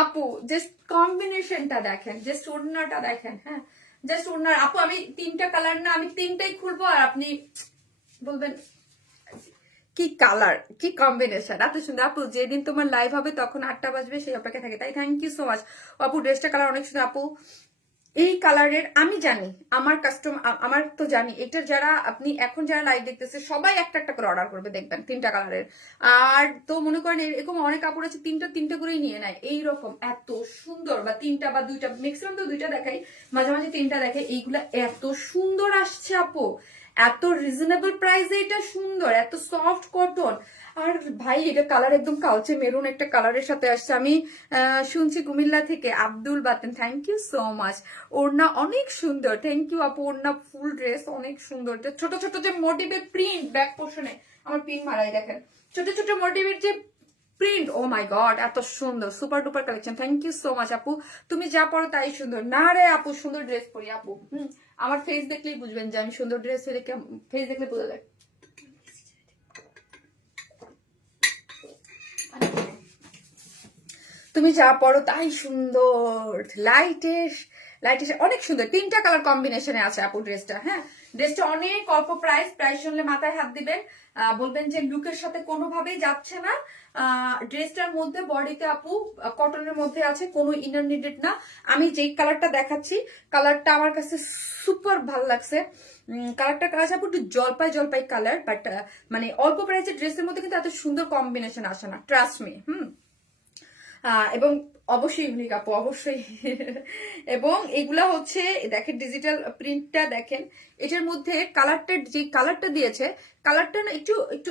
আপু জাস্ট কম্বিনেশনটা দেখেন, জাস্ট ওড়নাটা দেখেন, হ্যাঁ জাস্ট ওড়নার। আপু আমি তিনটা কালার না, আমি তিনটাই খুলবো আর আপনি বলবেন কি কালার, কি কম্বিনেশন, এত সুন্দর। আপু যেদিন তোমার লাইভ হবে তখন 8টা বাজবে, সেই অপেক্ষা থাকে। তাই থ্যাংক ইউ সো মাচ আপু। ড্রেসটা কালার অনেক সুন্দর আপু। এই কালারের আমি জানি, আমার আমার তো জানি এটার, যারা আপনি এখন যারা লাইভ দেখতেছে সবাই একটা একটা করে অর্ডার করবে দেখবেন তিনটা কালারের। আর তো মনে করেন এরকম অনেক কাপড় আছে তিনটা তিনটা করেই নিয়ে নেয় এইরকম, এত সুন্দর। বা তিনটা বা দুইটা, ম্যাক্সিমাম তো দুইটা দেখাই, মাঝে মাঝে তিনটা দেখাই। এইগুলা এত সুন্দর আসছে আপু, এত রিজনেবল প্রাইসে এটা সুন্দর, এত সফট কটন। আর ভাই এটা কালার একদম কালচে মেরুন একটা কালারের সাথে আসছে। আমি শুনছি কুমিল্লা থেকে Abdul Baten, thank you so much. ওড়না অনেক সুন্দর, থ্যাংক ইউ আপু। ওড়না ফুল ড্রেস অনেক সুন্দর, ছোট ছোট যে মোটিভের প্রিন্ট ব্যাক পোর্শনে, আমার পিন মারাই দেখেন, ছোট ছোট মোটিভের যে প্রিন্ট, ও মাই গড এত সুন্দর, super duper collection, thank you so much আপু। তুমি যা পড়ো তাই সুন্দর না রে আপু, সুন্দর ড্রেস পরি আপু। আমার ফেস দেখলেই বুঝবেন যে আমি সুন্দর ড্রেস হলে, ফেস দেখলে বোঝা যায়। তুমি যা পড়ো তাই সুন্দর, লাইটের লাইটের অনেক সুন্দর। তিনটা কালার কম্বিনেশনে আছে আপু ড্রেসটা, হ্যাঁ ড্রেসটা অনেক অল্প প্রাইস। প্রাইস শুনলে মাথায় হাত দিবেন, বলবেন যে লুকের সাথে কোনোভাবেই যাচ্ছে না। ড্রেসটার মধ্যে বডিতে আপু কটনের মধ্যে আছে, কোনো ইনার নিডেড না। আমি যেই কালারটা দেখাচ্ছি, কালারটা আমার কাছে সুপার ভালো লাগছে। কালারটা কাজ আপু একটু জলপাই কালার, বাট মানে অল্প প্রাইসের ড্রেসের মধ্যে কিন্তু এত সুন্দর কম্বিনেশন আসে না, ট্রাস্ট মি। এবং অবশ্যই ইউনিক আপু, অবশ্যই। এবং এগুলা হচ্ছে দেখেন ডিজিটাল প্রিন্টটা দেখেন, এটার মধ্যে কালারটা, যে কালারটা দিয়েছে, কালারটা না একটু একটু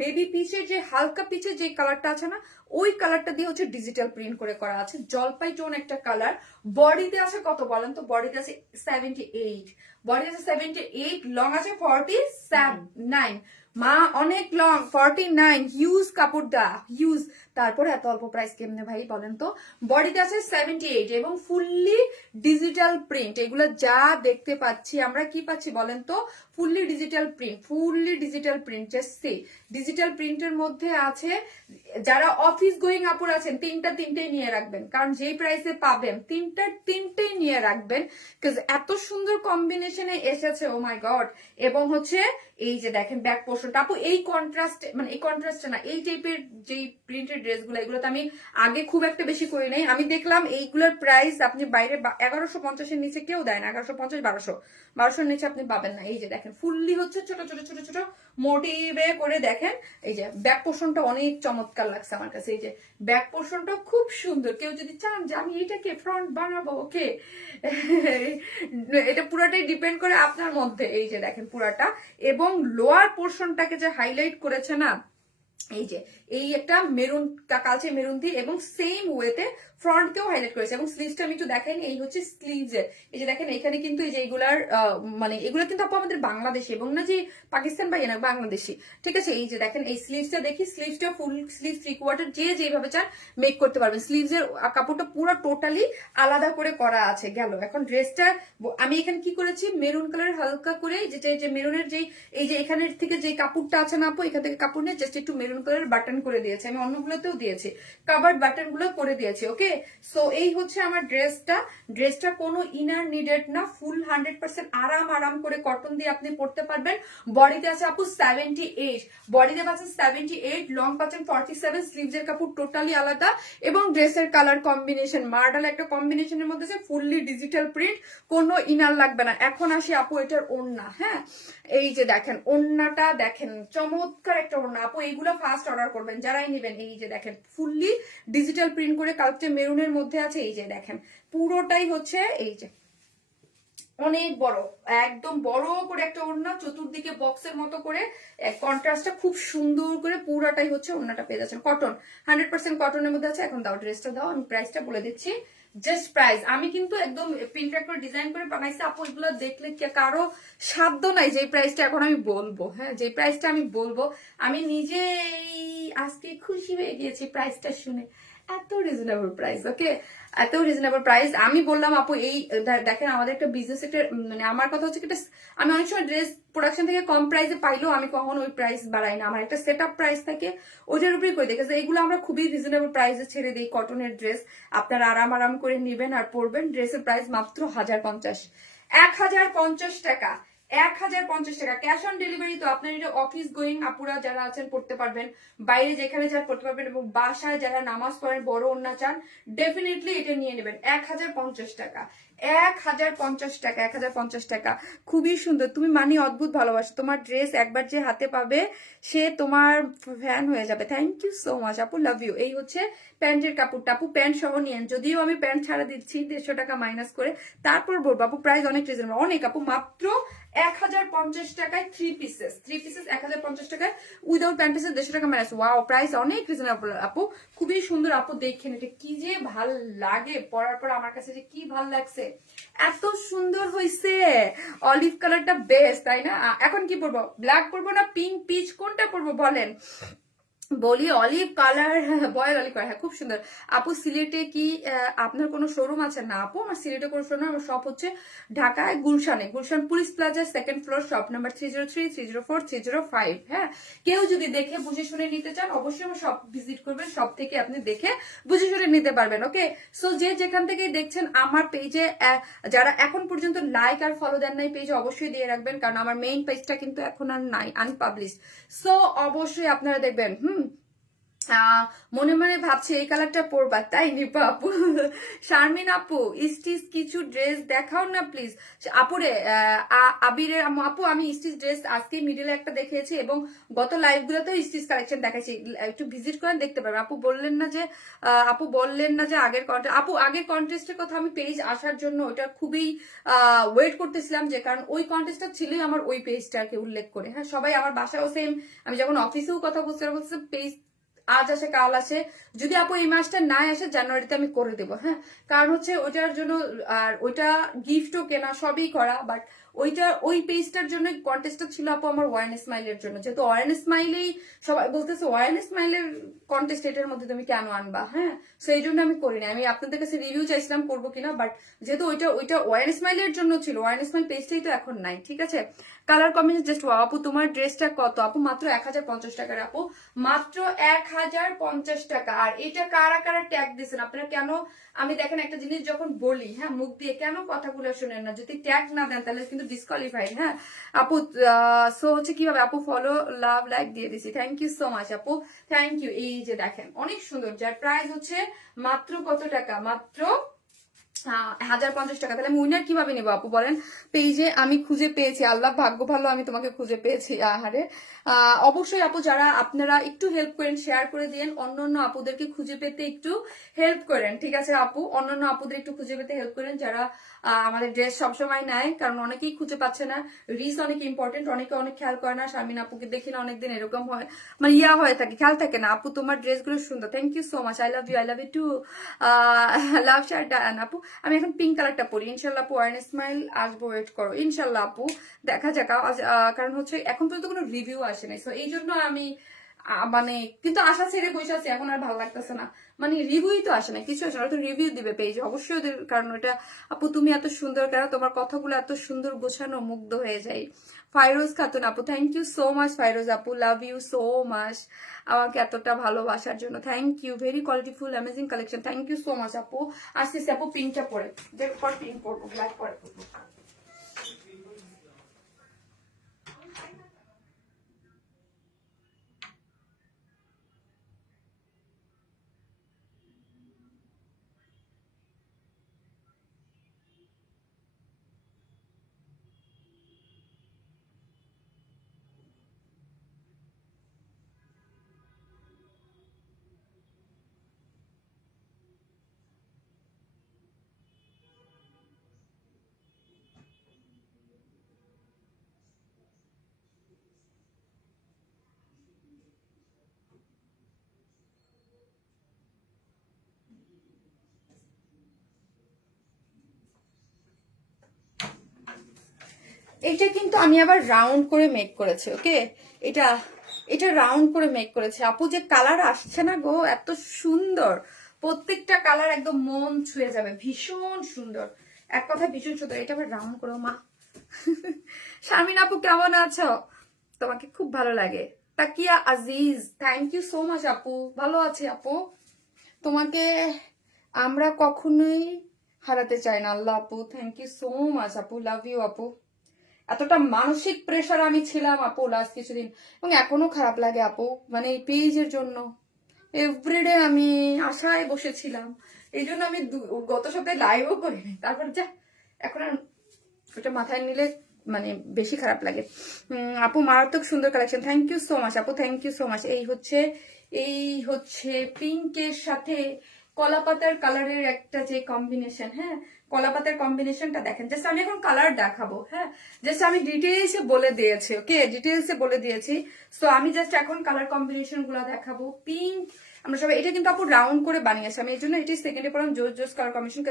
বেবি পিচের যে হালকা পিচের যে কালারটা আছে না, ওই কালারটা দিয়ে হচ্ছে ডিজিটাল প্রিন্ট করে করা আছে, জলপাই টোন একটা কালার। বডিতে আছে কত বলেন তো? বডিতে আছে 78, বডি আছে 78, লং আছে 49। মা অনেক লং, 49, হিউজ কাপড়টা, হিউজ। তারপরে এত অল্প প্রাইস কেমনে ভাই বলেন তো? বডিতে আছে 78 এবং ফুললি ডিজিটাল প্রিন্ট। এগুলো যা দেখতে পাচ্ছি আমরা, কি পাচ্ছি বলেন তো? Fully digital print, fully digital print. Just say digital প্রিন্টের মধ্যে আছে। যারা অফিস গোয়িং আপুর আছেন, তিনটেই নিয়ে রাখবেন, কারণ যেই প্রাইসে পাবেন তিনটেই নিয়ে রাখবেন, বিকজ এত সুন্দর কম্বিনেশনে এসেছে, ও মাই গড। এবং হচ্ছে এই যে দেখেন ব্যাক পোর্শনটা আপু, এই কন্ট্রাস্ট, মানে এই কন্ট্রাস্টটা না, এই টাইপের যেই প্রিন্টেড ড্রেসগুলো, এগুলোতে আমি আগে খুব একটা বেশি করি নাই। আমি দেখলাম এইগুলোর প্রাইস আপনি বাইরে 1150-এর নিচে কেউ দেয় না, 1150, 1200-1200-এর নিচে আপনি পাবেন না। এই যে দেখেন ফুললি হচ্ছে ছোট ছোট ছোট ছোট মোটিভে করে দেখেন। এই যে ব্যাক পোর্শনটা অনেক চমৎকার লাগছে আমার কাছে। এই যে ব্যাক পোর্শনটা খুব সুন্দর। কেউ যদি চান যে আমি এটাকে ফ্রন্ট বানাবো, ওকে, এটা পুরাটাই ডিপেন্ড করে আপনার মধ্যে। এই যে দেখেন পুরাটা, এবং লোয়ার পোর্শনটাকে যে হাইলাইট করেছে না, এই যে এই একটা মেরুন, কালচে মেরুন দিয়ে, এবং সেম ওয়েতে ফ্রন্টকেও হাইলাইট করেছে। এবং স্লিভসটা আমি একটু দেখাইনি, এই হচ্ছে স্লিভস এর। এই যে দেখেন এখানে কিন্তু এই যে এগুলার মানে এগুলো কিন্তু আপু আমাদের বাংলাদেশি, এবং না যে পাকিস্তান বা না, বাংলাদেশি, ঠিক আছে। এই যে দেখেন এই স্লিভসটা দেখি, স্লিভসটা ফুল স্লিভ 3/4, যে যেভাবে চান মেক করতে পারবেন। স্লিভস এর কাপড়টা পুরো টোটালি আলাদা করে করা আছে। গেল এখন ড্রেসটা আমি এখানে কি করেছি, মেরুন কালার হালকা করে, যেটা যে মেরুনের যেই এই যে এখানের থেকে যে কাপড়টা আছে না আপু, এখান থেকে কাপড় নিয়ে জাস্ট একটু মেরুন কালার বাটন করে দিয়েছি। আমি অন্যগুলোতেও দিয়েছি, কাভার্ড বাটন গুলো করে দিয়েছি, ওকে। সো এই হচ্ছে আমার ড্রেসটা কোনো ইনার নিডেড না, ফুল 100% আরাম করে কটন দিয়ে আপনি পরতে পারবেন। বডিতে আছে আপু 78, বডিতে পাচ্ছেন 78, লং পাচ্ছেন 47, স্লিভস এর কাপড় টোটালি আলাদা, এবং ড্রেসের কালার কম্বিনেশন মার্ডাল একটা কম্বিনেশনের মধ্যে আছে, ফুললি ডিজিটাল প্রিন্ট, কোনো ইনার লাগবে না। এখন আসি আপু এটার ওড়না। হ্যাঁ, এই যে দেখেন ওড়নাটা দেখেন, চমৎকার একটা ওড়না আপু। এইগুলো ফার্স্ট অর্ডার করবেন যারাই নেবেন। এই যে দেখেন ফুললি ডিজিটাল প্রিন্ট করে, কালচে মেরুনের মধ্যে আছে। এই যে দেখেন পুরোটাই হচ্ছে এই যে অনেক বড়, একদম বড় করে একটা ওড়না, চতুর্দিকে বক্সের মতো করে, কন্ট্রাস্টটা খুব সুন্দর করে পুরাটাই হচ্ছে ওড়নাটা পেয়ে যাচ্ছেন। কটন, 100% কটনের মধ্যে আছে। এখন দাও ড্রেসটা দাও, আমি প্রাইসটা বলে দিচ্ছি। জাস্ট প্রাইস, আমি কিন্তু একদম প্রিন্টার করে ডিজাইন করে বানাইছি আপু। এগুলো দেখলে কি কারো সাধ্য নাই যে প্রাইসটা এখন আমি বলবো। হ্যাঁ, যে প্রাইসটা আমি বলবো, আমি নিজেই আজকে খুশি হয়ে গিয়েছি প্রাইসটা শুনে। এত রিজনেবল প্রাইস, ওকে, এত রিজনেবল প্রাইস। আমি বললাম আপু এই দেখেন আমাদের একটা বিজনেস, একটা মানে আমার কথা হচ্ছে এটা, আমি অনেক সময় ড্রেস প্রোডাকশন থেকে কম প্রাইসে পাইলেও আমি কখনো ওই প্রাইস বাড়াই না। আমার একটা সেট আপ প্রাইস থাকে, ওইটার উপরেই করে দেখেছে। এইগুলো আমরা খুবই রিজনেবল প্রাইসে ছেড়ে দিই। কটনের ড্রেস আপনারা আরাম করে নেবেন আর পরবেন। ড্রেসের প্রাইস মাত্র 1050, 1050 টাকা, 1050 টাকা। Cash on delivery. তো আপনার এটা অফিস গোয়িং আপুরা যারা আছেন পড়তে পারবেন, বাইরে যেখানে যান পড়তে পারবেন, এবং বাসায় যারা নামাজ পড়েন, বড় ওড়না চান, ডেফিনেটলি এটা নিয়ে নেবেন। 1050 টাকা, 1050 টাকা, 1050 টাকা। খুবই সুন্দর। তুমি মানি অদ্ভুত ভালোবাসো, তোমার ড্রেস একবার যে হাতে পাবে সে তোমার ফ্যান হয়ে যাবে। থ্যাংক ইউ সো মাচ আপু, লাভ ইউ। এই হচ্ছে প্যান্টের কাপড়টা আপু, প্যান্ট সহ নিয়েন। যদিও আমি প্যান্ট ছাড়া দিচ্ছি 150 টাকা মাইনাস করে, তারপর বলবো আপু প্রাইস অনেক রিজনেবল, অনেক আপু। মাত্র 1050 টাকায় 3 পিসেস 1050 টাকায় উইদাউট প্যান্ট পিসেস 150 টাকা মাইনাস। ওয়াও, প্রাইস অনেক রিজনেবল আপু, খুবই সুন্দর আপু। দেখেন এটা কি যে ভাল লাগে, পরার পর আমার কাছে যে কি ভাল লাগছে, এত সুন্দর হয়েছে। অলিভ কালারটা বেস্ট, তাই না? এখন কি পরবো, ব্ল্যাক পরবো না পিঙ্ক পিচ, কোনটা পরবো বলেন? বলি olive colour, voile olive colour. হ্যাঁ, খুব সুন্দর আপু। সিলেটে কি আপনার কোনো শোরুম আছে? না আপু, আমার সিলেটে কোনো শোরুম, আমার শপ হচ্ছে ঢাকায় গুলশানে, Gulshan police plaza, 2nd floor, shop number 303, 304, 305। হ্যাঁ, কেউ যদি দেখে বুঝে শুনে নিতে চান অবশ্যই আমার শপ ভিজিট করবেন, শপ থেকে আপনি দেখে বুঝে শুনে নিতে পারবেন, ওকে। সো যে যেখান থেকে দেখছেন আমার পেজে, যারা এখন পর্যন্ত লাইক আর ফলো দেন নাই পেজে, অবশ্যই দিয়ে রাখবেন, কারণ আমার মেইন পেজটা কিন্তু এখন আর নাই, আনপাবলিশ। সো অবশ্যই আপনারা দেখবেন। মনে মনে ভাবছে এই কালারটা পরবা, তাই নিপা আপু। শারমিন আপু স্টিচ কিছু ড্রেস দেখাও না প্লিজ। আপুরে আবিরের আপু আমি স্টিচ ড্রেস আজকে মিডিলে একটা দেখিয়েছি এবং গত লাইভ গুলোতে স্টিচ কালেকশন দেখাচ্ছি, একটু ভিজিট করে দেখতে পারবে। আপু বললেন না যে আগের কন্টেস্ট, আপু আগের কন্টেস্টের কথা আমি পেজ আসার জন্য ওটা খুবই ওয়েট করতেছিলাম, যে কারণ ওই কন্টেস্টটা ছিলই আমার ওই পেজটাকে উল্লেখ করে। হ্যাঁ, সবাই আমার বাসায়ও সেম, আমি যখন অফিসেও কথা বলতে পেজ আজ আসে কাল আসে, যদি আপু এই মাসটা না আসে জানুয়ারিতে আমি করে দেবো। হ্যাঁ, কারণ হচ্ছে ওইটার জন্য, আর ওইটা গিফটও কেনা সবই করা, বাট ওই পেজটার জন্য কন্টেস্টটা ছিল আপু আমার ওয়ান স্মাইলের জন্য, যেহেতু ওয়ান স্মাইলেই সবাই বলতেছে ওয়ান স্মাইলের কন্টেস্ট এটার মধ্যে তুমি কেন আনবা। হ্যাঁ, সো এই জন্য আমি করি না। আমি আপনাদের কাছে রিভিউ চাইছিলাম করবো কিনা, বাট যেহেতু ওইটা ওয়ান স্মাইলের জন্য ছিল, ওয়ান স্মাইল পেজটাই তো এখন নাই। ঠিক আছে, কালার কম্বিনেশন জাস্ট আপু তোমার ড্রেসটা কত? আপু মাত্র 1050 টাকার, আপু মাত্র 1050 টাকা। আর এটা কারা কারা ট্যাগ দিয়েছেন আপনারা? কেন আমি দেখেন একটা জিনিস যখন বলি, হ্যাঁ, মুখ দিয়ে কেন কথাগুলো শুনেন না? যদি ট্যাগ না দেন তাহলে কিন্তু ডিসকোয়ালিফাইড। হ্যাঁ আপু, সো হচ্ছে কিভাবে আপু ফলো লাভ লাইক দিয়ে দিছি, থ্যাংক ইউ সো মাচ আপু, থ্যাংক ইউ। এই যে দেখেন অনেক সুন্দর, যার প্রাইস হচ্ছে মাত্র কত টাকা? মাত্র 1050 টাকা। তাহলে আমি উইনার কিভাবে নেবো আপু বলেন? পেজে আমি খুঁজে পেয়েছি, আল্লাহ ভাগ্য ভালো আমি তোমাকে খুঁজে পেয়েছি। আহারে, অবশ্যই আপু যারা আপনারা একটু হেল্প করেন, শেয়ার করে দিন, অন্যান্য আপুদেরকে খুঁজে পেতে একটু হেল্প করেন। ঠিক আছে আপু, অন্যান্য আপুদের একটু খুঁজে পেতে হেল্প করেন যারা আমাদের ড্রেস সবসময় নেয়, কারণ অনেকেই খুঁজে পাচ্ছে না। রিস অনেক ইম্পর্টেন্ট, অনেকে অনেক খেয়াল করে না। শারমিন আপুকে দেখি না অনেকদিন, এরকম হয় মানে হয়ে থাকে, খেয়াল থাকে না। আপু তোমার ড্রেসগুলো সুন্দর, thank you so much, I love you too. Love shirt আপু, আমি এখন পিঙ্ক কালারটা পরি, ইনশাল্লাহ আপু ওয়ান স্মাইল আসবো, ওয়েট করো ইনশাল্লাহ আপু, দেখা যাক। কারণ হচ্ছে এখন পর্যন্ত কোনো রিভিউ আসে নাই, তো এই জন্য আমি মানে কিন্তু আশা ছেড়ে বসে আছি, এখন আর ভালো লাগতেছে না। মানে রিভিউই তো আসে না, কিছু আসে না, তো রিভিউ দিবে পেজ অবশ্যই ওদের, কারণ ওটা আপু তুমি এত সুন্দর কেন, তোমার কথাগুলো এত সুন্দর গোছানো, মুগ্ধ হয়ে যায়। ফাইরোজ খাতুন আপু, thank you so much Fairoz আপু, লাভ ইউ সো মাচ আমাকে এতটা ভালোবাসার জন্য, thank you. Very qualityful amazing collection, thank you so much আপু। আসতেছি আপু, পিঙ্কটা পরে, পর পিঙ্ক পরবো, ব্ল্যাক পরে পরবো। এটা কিন্তু আমি আবার রাউন্ড করে মেক করেছি, ওকে, এটা এটা রাউন্ড করে মেক করেছে আপু। যে কালার আসছে না গো, এত সুন্দর, প্রত্যেকটা কালার একদম মন ছুঁয়ে যাবে, ভীষণ সুন্দর, এক কথা ভীষণ সুন্দর। এটা আবার রাউন্ড করো মা। শারমিন আপু কেমন আছো? তোমাকে খুব ভালো লাগে। Takia Aziz, thank you so much আপু, ভালো আছে আপু। তোমাকে আমরা কখনোই হারাতে চাই না আল্লাহ আপু, থ্যাংক ইউ সো মাচ আপু, লাভ ইউ আপু। এতটা মানসিক প্রেশার আমি ছিলাম আপু লাস্ট কিছুদিন, এবং এখনো খারাপ লাগে আপু, মানে এই পেজের জন্য এভরিডে আমি আশায় বসেছিলাম, এই জন্য আমি গত সপ্তাহে লাইভও করিনি। তারপর যা এখন আর ওটা মাথায় নিলে মানে বেশি খারাপ লাগে। আপু মারাত্মক সুন্দর collection, thank you so much আপু, থ্যাংক ইউ সো মাচ। এই হচ্ছে পিঙ্কের সাথে কলাপাতার কালারের একটা যে কম্বিনেশন, হ্যাঁ, কলাপাতার কম্বিনেশনটা দেখেন। জাস্ট আমি এখন কালার দেখাবো, হ্যাঁ, জাস্ট আমি ডিটেইলসে বলে দিয়েছি, ওকে, ডিটেইলসে বলে দিয়েছি। সো আমি জাস্ট এখন কালার কম্বিনেশন গুলো দেখাবো। পিঙ্ক আমরা সবাই, এটা কিন্তু আপু রাউন্ড করে বানিয়েছি আমি, এই জন্য এটি সেকেন্ডে পড়লাম জোস জোস কালার কম্বিনেশন।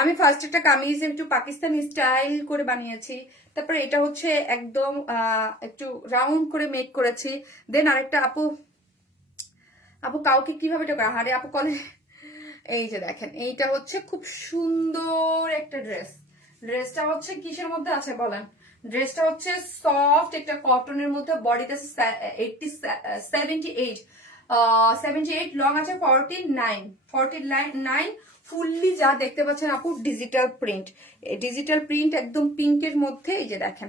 আমি ফার্স্ট একটা কামিজ একটু পাকিস্তানি স্টাইল করে বানিয়েছি, তারপরে এটা হচ্ছে একদম একটু রাউন্ড করে মেক করেছি। দেন আরেকটা আপু কাউকে কিভাবে এটা করা, আরে আপু কলে, এই যে দেখেন, এইটা হচ্ছে খুব সুন্দর একটা ড্রেসটা হচ্ছে কিসের মধ্যে আছে বলেন? ড্রেসটা হচ্ছে সফট একটা কটনের মধ্যে, বডিতে 78 লং আছে, 49 ফুললি যা দেখতে পাচ্ছেন আপু ডিজিটাল প্রিন্ট একদম পিঙ্কের মধ্যে, এই যে দেখেন,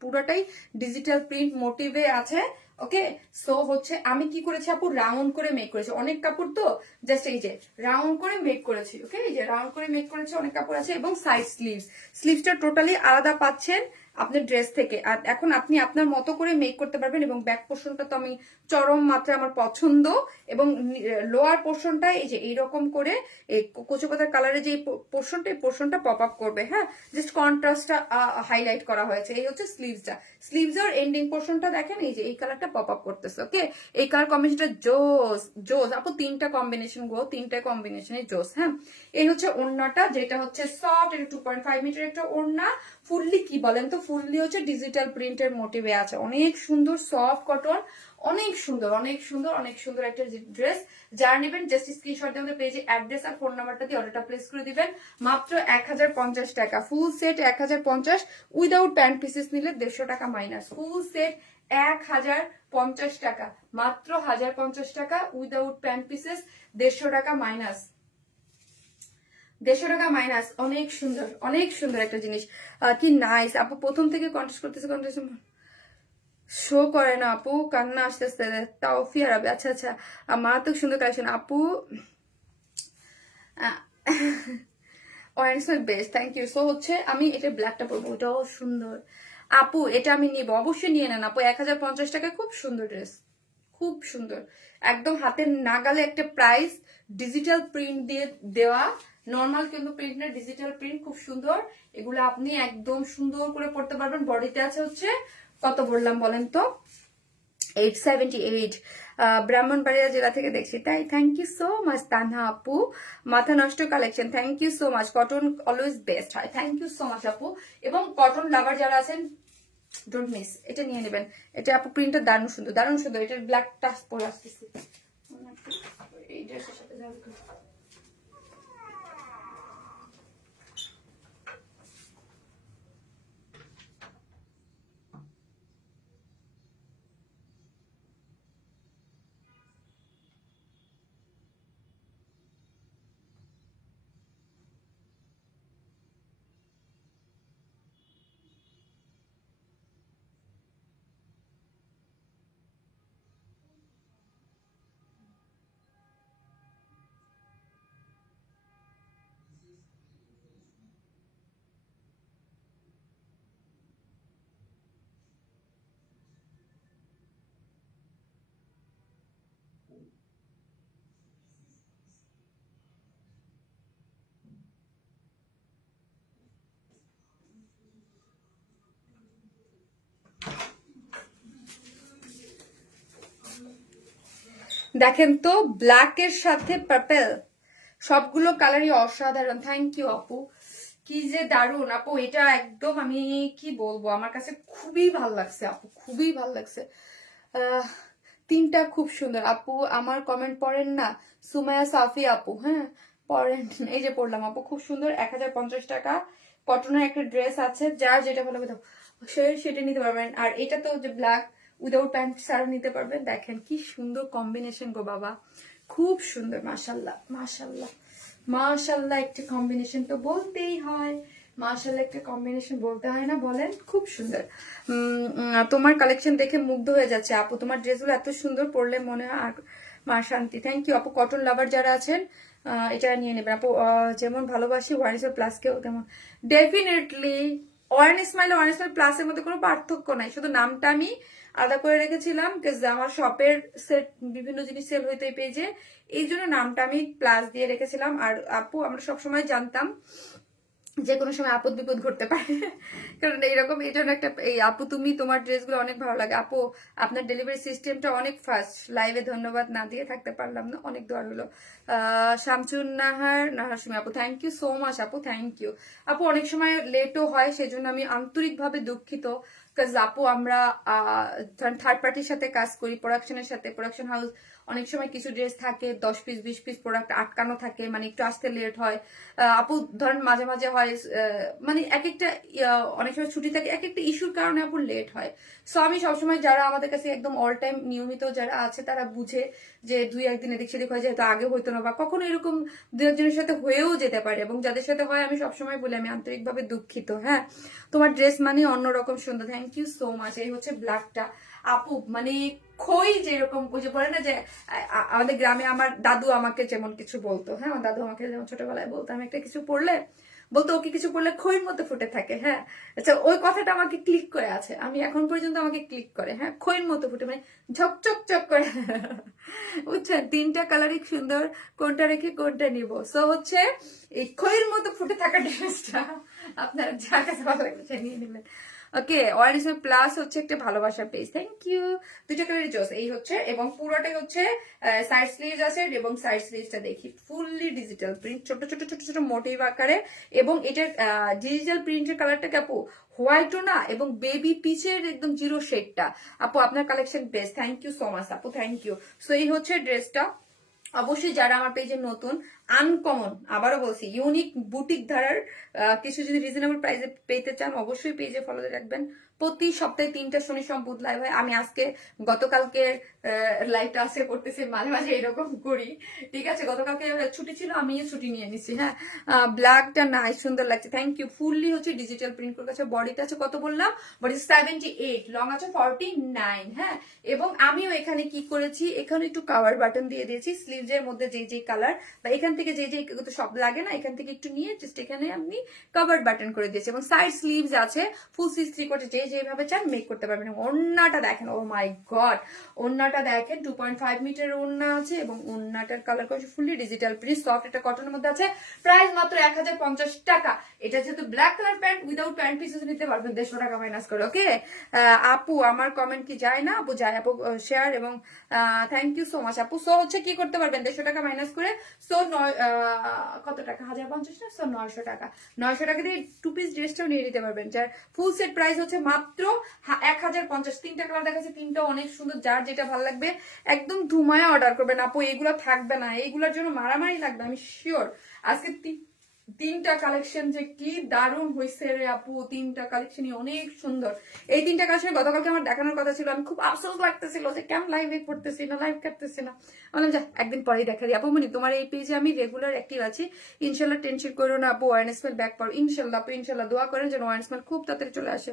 পুরোটাই ডিজিটাল প্রিন্ট মোটিভে আছে। ওকে। সো হচ্ছে আমি কি করেছি আপু, রাউন্ড করে মেক করেছি, অনেক কাপড় তো জাস্ট এই যে রাউন্ড করে মেক করেছি। ওকে, এই যে রাউন্ড করে মেক করেছি, অনেক কাপড় আছে। এবং সাইড স্লিভসটা টোটালি আলাদা পাচ্ছেন আপনার ড্রেস থেকে। আর এখন আপনি আপনার মতো করে মেক করতে পারবেন। এবং ব্যাক পোর্শনটা তো আমি চরম মাত্রা আমার পছন্দ। এবং লোয়ার পোর্শনটা এই যে এইরকম করে এই কচু পাতার কালারে যে পোর্শনটা, এই পোর্শনটা পপ আপ করবে। হ্যাঁ, জাস্ট কন্ট্রাস্টটা হাইলাইট করা হয়েছে। এই হচ্ছে স্লিভসের এন্ডিং পোর্শনটা দেখেন, এই যে এই কালারটা পপ আপ করতেছে। ওকে, এই কালার কম্বিনেশনটা জোস জোস আপু, তিনটা কম্বিনেশন গো, তিনটা কম্বিনেশনে জোস। হ্যাঁ, এই হচ্ছে ওড়নাটা, যেটা হচ্ছে সফট, এটা 2.5 মিটার একটা ওড়না। ফুললি কি বলেন তো, ফুললি হচ্ছে ডিজিটাল প্রিন্টের মোটিভে আছে, অনেক সুন্দর সফট কটন, অনেক সুন্দর অনেক সুন্দর অনেক সুন্দর একটা ড্রেস। যারা নেবেন জাস্ট স্ক্রিনশট দিয়ে আমাদের পেজে অ্যাড্রেস আর ফোন নাম্বারটা দিয়ে অর্ডারটা প্লেস করে দিবেন। মাত্র 1050 টাকা, full set 1050, without pant pieces নিলে 150 টাকা মাইনাস। ফুল সেট 1050 টাকা, মাত্র 1050 টাকা, উইদাউট প্যান্ট পিসেস 150 টাকা মাইনাস। 150 টাকা মাইনাস। অনেক সুন্দর একটা জিনিস। কি নাইস আপু, প্রথম থেকে কন্টেস্ট করতেছে, শো করে না আপু, কান্না আসতেছে। তাওফিয়া রাবে, আচ্ছা আচ্ছা, মারাত্মক সুন্দর কালেকশন আপু। Orange best, thank you. So হচ্ছে আমি এটা ব্ল্যাকটা পরবো, ওটাও সুন্দর আপু, এটা আমি নিব, অবশ্যই নিয়ে নেন আপু। 1050 টাকায় খুব সুন্দর ড্রেস, খুব সুন্দর, একদম হাতের নাগালে একটা প্রাইস। ডিজিটাল প্রিন্ট দিয়ে দেওয়া, নর্মাল কিন্তু প্রিন্ট না, ডিজিটাল প্রিন্ট, খুব সুন্দর। এগুলো আপনি একদম সুন্দর করে পড়তে পারবেন। বডিতে আছে হচ্ছে কত বললাম বলেন তো, 878। ব্রাহ্মণবাড়িয়া জেলা থেকে দেখছি, তাই thank you so much Tanha আপু। মাথা নষ্ট collection, thank you so much. Cotton always best হয়, থ্যাংক ইউ সো মাচ আপু। এবং কটন লাভার যারা আছেন, ডোন্ট মিস, এটা নিয়ে নেবেন। এটা আপু প্রিন্টটা দারুণ সুন্দর, দারুণ সুন্দর। এটার ব্ল্যাক টাচ পরে আসতেছি, এই ড্রেসের সাথে যাবে। দেখেন তো, ব্ল্যাকের সাথে পার্পেল, সবগুলো কালারই অসাধারণ। থ্যাংক ইউ আপু, কি যে দারুন আপু, এটা একদম আমি কি বলবো, আমার কাছে খুবই ভাল লাগছে আপু, খুবই ভাল লাগছে। তিনটা খুব সুন্দর আপু। আমার কমেন্ট পড়েন না, সুমায়া সাফি আপু? হ্যাঁ পড়েন, এই যে পড়লাম আপু, খুব সুন্দর। 1050 টাকা, কটনের একটা ড্রেস আছে, যার যেটা ভালো লাগে সেটা নিতে পারবেন। আর এটা তো যে ব্ল্যাক উইদাউট প্যান্ট ছাড়া নিতে পারবেন। দেখেন কি সুন্দর কম্বিনেশন গো বাবা, খুব সুন্দর, মাশাল্লাহ মাশাল্লাহ মাশাল্লাহ। একটা কম্বিনেশন তো বলতেই হয়, মাশাল্লাহ একটা কম্বিনেশন বলতে হয় না বলেন? খুব সুন্দর। তোমার কালেকশন দেখে মুগ্ধ হয়ে যাচ্ছে আপু, তোমার ড্রেসগুলো এত সুন্দর, পরলে মনে হয় আর মা শান্তি। থ্যাংক ইউ আপু। কটন লাভার যারা আছেন এটা নিয়ে নেবেন আপু। যেমন ভালোবাসি ওয়ারিসের প্লাসকেও তেমন, definitely one smile one smile প্লাসের মধ্যে কোনো পার্থক্য নাই, শুধু নামটা আমি আলাদা করে রেখেছিলাম, আমার শপের সেট বিভিন্ন জিনিস সেল হইতে এই পেজে, এই জন্য নামটা আমি প্লাস দিয়ে রেখেছিলাম। আর আপু আমরা সবসময় জানতাম যে কোনো সময় আপদ বিপদ ঘটতে পারে, কারণ এইরকম, এই জন্য একটা এই আপু, তুমি তোমার ড্রেসগুলো অনেক ভালো লাগে আপু, আপনার ডেলিভারি সিস্টেমটা অনেক ফাস্ট। লাইভে ধন্যবাদ না দিয়ে থাকতে পারলাম না, অনেক দোয়া হলো। শামসুন নাহার সুমি আপু, থ্যাংক ইউ সো মাচ আপু, থ্যাংক ইউ আপু। অনেক সময় লেটও হয়, সেজন্য আমি আন্তরিকভাবে দুঃখিত। আপু আমরা থার্ড পার্টির সাথে কাজ করি, প্রোডাকশনের সাথে, প্রোডাকশন হাউস, অনেক সময় কিছু ড্রেস থাকে 10 পিস 20 পিস প্রোডাক্ট আটকানো থাকে, মানে একটু আসতে লেট হয় আপু। ধরেন মাঝে মাঝে হয় মানে এক একটা অনেক সময় ছুটি থাকে, এক একটা ইস্যুর কারণে আপু লেট হয়। সো আমি সবসময়, যারা আমাদের কাছে একদম অল টাইম নিয়মিত যারা আছে, তারা বুঝে যে 2-1 দিন এদিক সেদিক হয়ে যায়, তো আগে হইতো না, বা কখনো এরকম 2-1 জনের সাথে হয়েও যেতে পারে, এবং যাদের সাথে হয় আমি সবসময় বলি আমি আন্তরিকভাবে দুঃখিত। হ্যাঁ, তোমার ড্রেস মানে অন্যরকম সুন্দর, থ্যাংক ইউ সো মাচ। এই হচ্ছে ব্ল্যাকটা আপু, মানে খই যেরকম বুঝে পড়ে না যে আমাদের গ্রামে আমার দাদু আমাকে যেমন কিছু বলতো, হ্যাঁ আমার দাদু আমাকে যেমন ছোটবেলায় বলতো, আমি একটা কিছু পড়লে বলতো ওকে কিছু পড়লে খইর মতো ফুটে থাকে। হ্যাঁ, আচ্ছা ওই কথাটা আমাকে ক্লিক করে আছে, আমি এখন পর্যন্ত আমাকে ক্লিক করে। হ্যাঁ, খইর মতো ফুটে, মানে ঝকঝক চক করে। বুঝছেন, 3টা কালারই সুন্দর, কোনটা রেখে কোনটা নিব। সো হচ্ছে এই খইর মতো ফুটে থাকা ড্রেসটা আপনার যার কাছে ভালো লাগবে সে নিয়ে নেবেন। ওকে, ওয়ারিসের প্লাস হচ্ছে একটা ভালোবাসার পেজ, থ্যাংক ইউ। 2টা কালারের জোস এই হচ্ছে, এবং পুরোটাই হচ্ছে সাইড স্লিভস আছে, এবং সাইড স্লিভসটা দেখি ফুললি ডিজিটাল প্রিন্ট, ছোট ছোট ছোট ছোট মোটিভ আকারে, এবং এটার ডিজিটাল প্রিন্টের কালারটা আপু হোয়াইটও না, এবং বেবি পিচের একদম জিরো শেডটা। আপু আপনার collection best, thank you so much আপু, থ্যাংক ইউ। সো এই হচ্ছে ড্রেসটা। অবশ্যই যারা আমার পেজে নতুন, আনকমন, আবারও বলছি ইউনিক বুটিক ধারার কিছু যদি রিজনেবল প্রাইসে পেতে চান, অবশ্যই পেজে ফলো রাখবেন। প্রতি সপ্তাহে 3টা শনি সোম বুধ লাইভ হয়। আমি আজকে গতকালকে লাইভটা আজকে করতেছি, মাঝে মাঝে এরকম করি, ঠিক আছে। গতকালকে ছুটি ছিল, আমিও ছুটি নিয়ে নিছি। হ্যাঁ, ব্ল্যাকটা নাই, সুন্দর লাগছে, থ্যাংক ইউ। ফুললি হচ্ছে ডিজিটাল প্রিন্ট করে আছে, বডিতে আছে কত বললাম, বডি 78, লং আছে 49। হ্যাঁ, এবং আমিও এখানে কি করেছি, এখানে একটু কাভার বাটন দিয়ে দিয়েছি স্লিভস এর মধ্যে, যেই যেই কালার বা এখান থেকে যেই যেই সব লাগে না, এখান থেকে একটু নিয়ে জাস্ট এখানে আমি কাভার বাটন করে দিয়েছি, এবং সাইড স্লিভস আছে, ফুল স্লিভ 3/4 যে যেভাবে চান মেক করতে পারবেন। ওড়নাটা দেখেন, ও মাই গড, ওড়নাটা দেখেন 2.5 মিটার ওড়না আছে, এবং ওড়নাটার কালার করছে ফুললি ডিজিটাল প্রিন্ট, সফট, এটা কটনের মধ্যে আছে, প্রাইস মাত্র 1050 টাকা। এটা যেহেতু black colour pant, without pant pieces নিতে পারবেন 150 টাকা মাইনাস করে। ওকে আপু, আমার কমেন্ট কি যায় না আপু? যায় আপু, শেয়ার, এবং থ্যাংক ইউ সো মাচ আপু। সো হচ্ছে কি করতে পারবেন 150 টাকা মাইনাস করে, সো কত টাকা, 1050 না, সো 900 টাকা, 900 টাকা দিয়ে 2 পিস ড্রেসটাও নিয়ে নিতে পারবেন, যার ফুল সেট প্রাইস হচ্ছে মাত্র 1050। 3টা কালার দেখাচ্ছে, 3টা অনেক সুন্দর, যার যেটা ভালো লাগবে একদম ধুমায়া অর্ডার করবেন আপু, এগুলো থাকবে না, এইগুলোর জন্য মারামারি লাগবে আমি শিওর। আজকে 3টা কালেকশন যে কি দারুণ হয়েছে রে আপু, 3টা কালেকশনই অনেক সুন্দর। এই 3টা কালেকশন গতকালকে আমার দেখানোর কথা ছিল, আমি খুব আফসোস লাগতেছিল যে কেমন লাইভ করতেছি না, লাইভ কাটতেছি না, বললাম যা একদিন পরেই দেখা দিই। আপু মনি, তোমার এই পেজে আমি রেগুলার অ্যাক্টিভ আছি, ইনশাল্লাহ টেনশন করো না আপু, ওয়ারেন্সমেন্ট ব্যাক পাও ইনশাল্লাহ আপু, ইনশাল্লাহ দোয়া করেন যেন ওয়ারেন্সমেন্ট খুব তাড়াতাড়ি চলে আসে।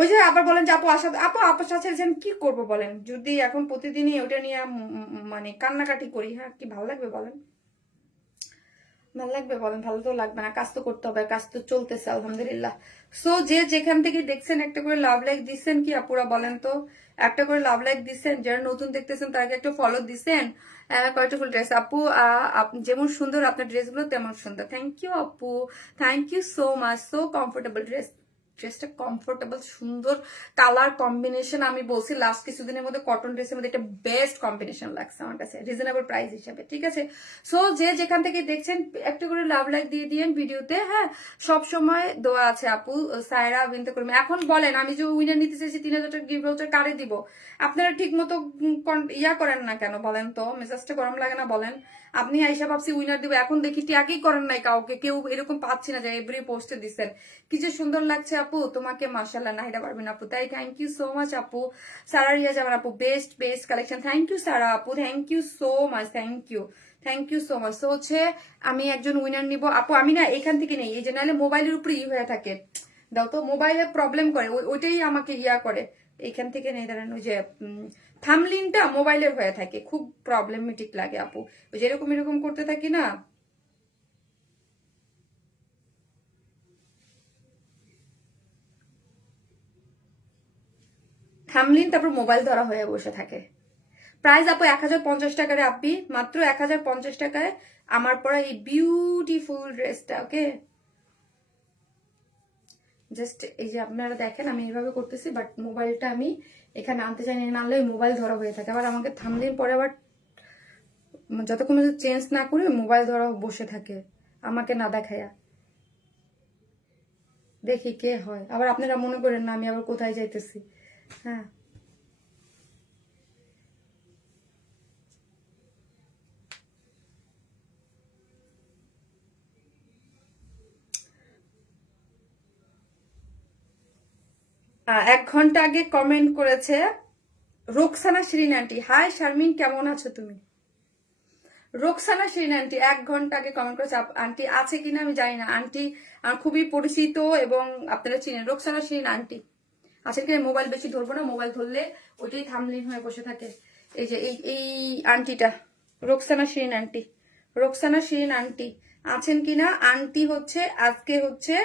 ওই যে আবার বলেন যে আপু আসা, আপু আপনার সাথে কি করবো বলেন, যদি এখন প্রতিদিনই ওটা নিয়ে মানে কান্নাকাটি করি, হ্যাঁ কি ভালো লাগবে বলেন? ভালো লাগবে বলেন? ভালো তো লাগবে না, কাজ তো করতে হবে, কাজ তো চলতেছে আলহামদুলিল্লাহ। সো যে যেখান থেকে দেখছেন একটা করে লাভ লাইক দিচ্ছেন কি আপুরা বলেন তো? একটা করে লাভ লাইক দিচ্ছেন, যারা নতুন দেখতেছেন তাকে একটা ফলো দিচ্ছেন। কয়টা ফুল ড্রেস আপু, যেমন সুন্দর আপনার ড্রেসগুলো তেমন সুন্দর, থ্যাংক ইউ আপু, thank you so much. So comfortable ড্রেসটা কমফোর্টেবল, সুন্দর কালার কম্বিনেশন। আমি বলছি লাস্ট কিছুদিনের মধ্যে কটন ড্রেসের মধ্যে একটা বেস্ট কম্বিনেশন লাগছে আমার কাছে রিজনেবল প্রাইস হিসাবে, ঠিক আছে। সো যে যেখান থেকে দেখছেন একটা করে লাভ লাইক দিয়ে দিয়েন ভিডিওতে। হ্যাঁ, সব সময় দোয়া আছে আপু, সায়রা বিনতে করবে। এখন বলেন, আমি যে উইনার নিতে চাইছি 3000 টাকা গিফট ভাউচার কারে দিব? আপনারা ঠিক মতো ইয়া করেন না কেন বলেন তো, মেজাজটা গরম লাগে না বলেন? আপনি আইসা ভাবছি উইনার দিব, এখন দেখি ট্যাগই করেন নাই কাউকে, কেউ এরকম পাচ্ছি না যে এভরি পোস্টে দিচ্ছেন। কি যে সুন্দর লাগছে আপু তোমাকে, মাশাআল্লাহ, নাহিদা পারবেন আপু, তাই থ্যাংক ইউ সো মাচ আপু। সারা রিয়া জামান আপু, best best collection, thank you Sara আপু, thank you so much, thank you, thank you so much. তো হচ্ছে আমি একজন উইনার নিব আপু, আমি না এখান থেকে নেই, এই যে নাহলে মোবাইলের উপরে হয়ে থাকে, দাও তো, মোবাইলে প্রবলেম করে, ওইটাই আমাকে ইয়া করে, এইখান থেকে নেই। দাঁড়ান, ওই যে থামলিনটা মোবাইলের হয়ে থাকে, খুব প্রবলেমেটিক লাগে আপু, ওই যেরকম এরকম করতে থাকি না, থামলিন তারপর মোবাইল ধরা হয়ে বসে থাকে। প্রাইস আপু 1050 টাকারে আপি, মাত্র 1050 টাকায় আমার পরা এই বিউটিফুল ড্রেসটা। ওকে, জাস্ট এই যে আপনারা দেখেন আমি এইভাবে করতেছি, বাট মোবাইলটা আমি এখানে আনতে চাই না, আনলে মোবাইল ধরা হয়ে থাকে, আবার আমাকে থামদিন পরে আবার যতক্ষণ চেঞ্জ না করে মোবাইল ধরা বসে থাকে আমাকে না দেখায়া। দেখি কে হয়, আবার আপনারা মনে করেন না আমি আবার কোথায় যাইতেছি। হ্যাঁ, এক ঘন্টা আগে কমেন্ট করেছে রোকসানা শিরিন আন্টি, হাই শারমিন, কেমন আছো তুমি? রোকসানা শিরিন আন্টি 1 ঘন্টা আগে কমেন্ট করেছে। আন্টি আছে কিনা আমি জানি না, আন্টি আমার খুবই পরিচিত এবং আপনারা চিনেন রোকসানা শিরিন আন্টি আছেন কিনা। মোবাইল বেশি ধরবো না, মোবাইল ধরলে ওইটাই থামলিন হয়ে বসে থাকে। এই যে এই আন্টিটা রোকসানা শিরিন আন্টি, রোকসানা শিরিন আন্টি আছেন কিনা। আন্টি হচ্ছে আজকে হচ্ছে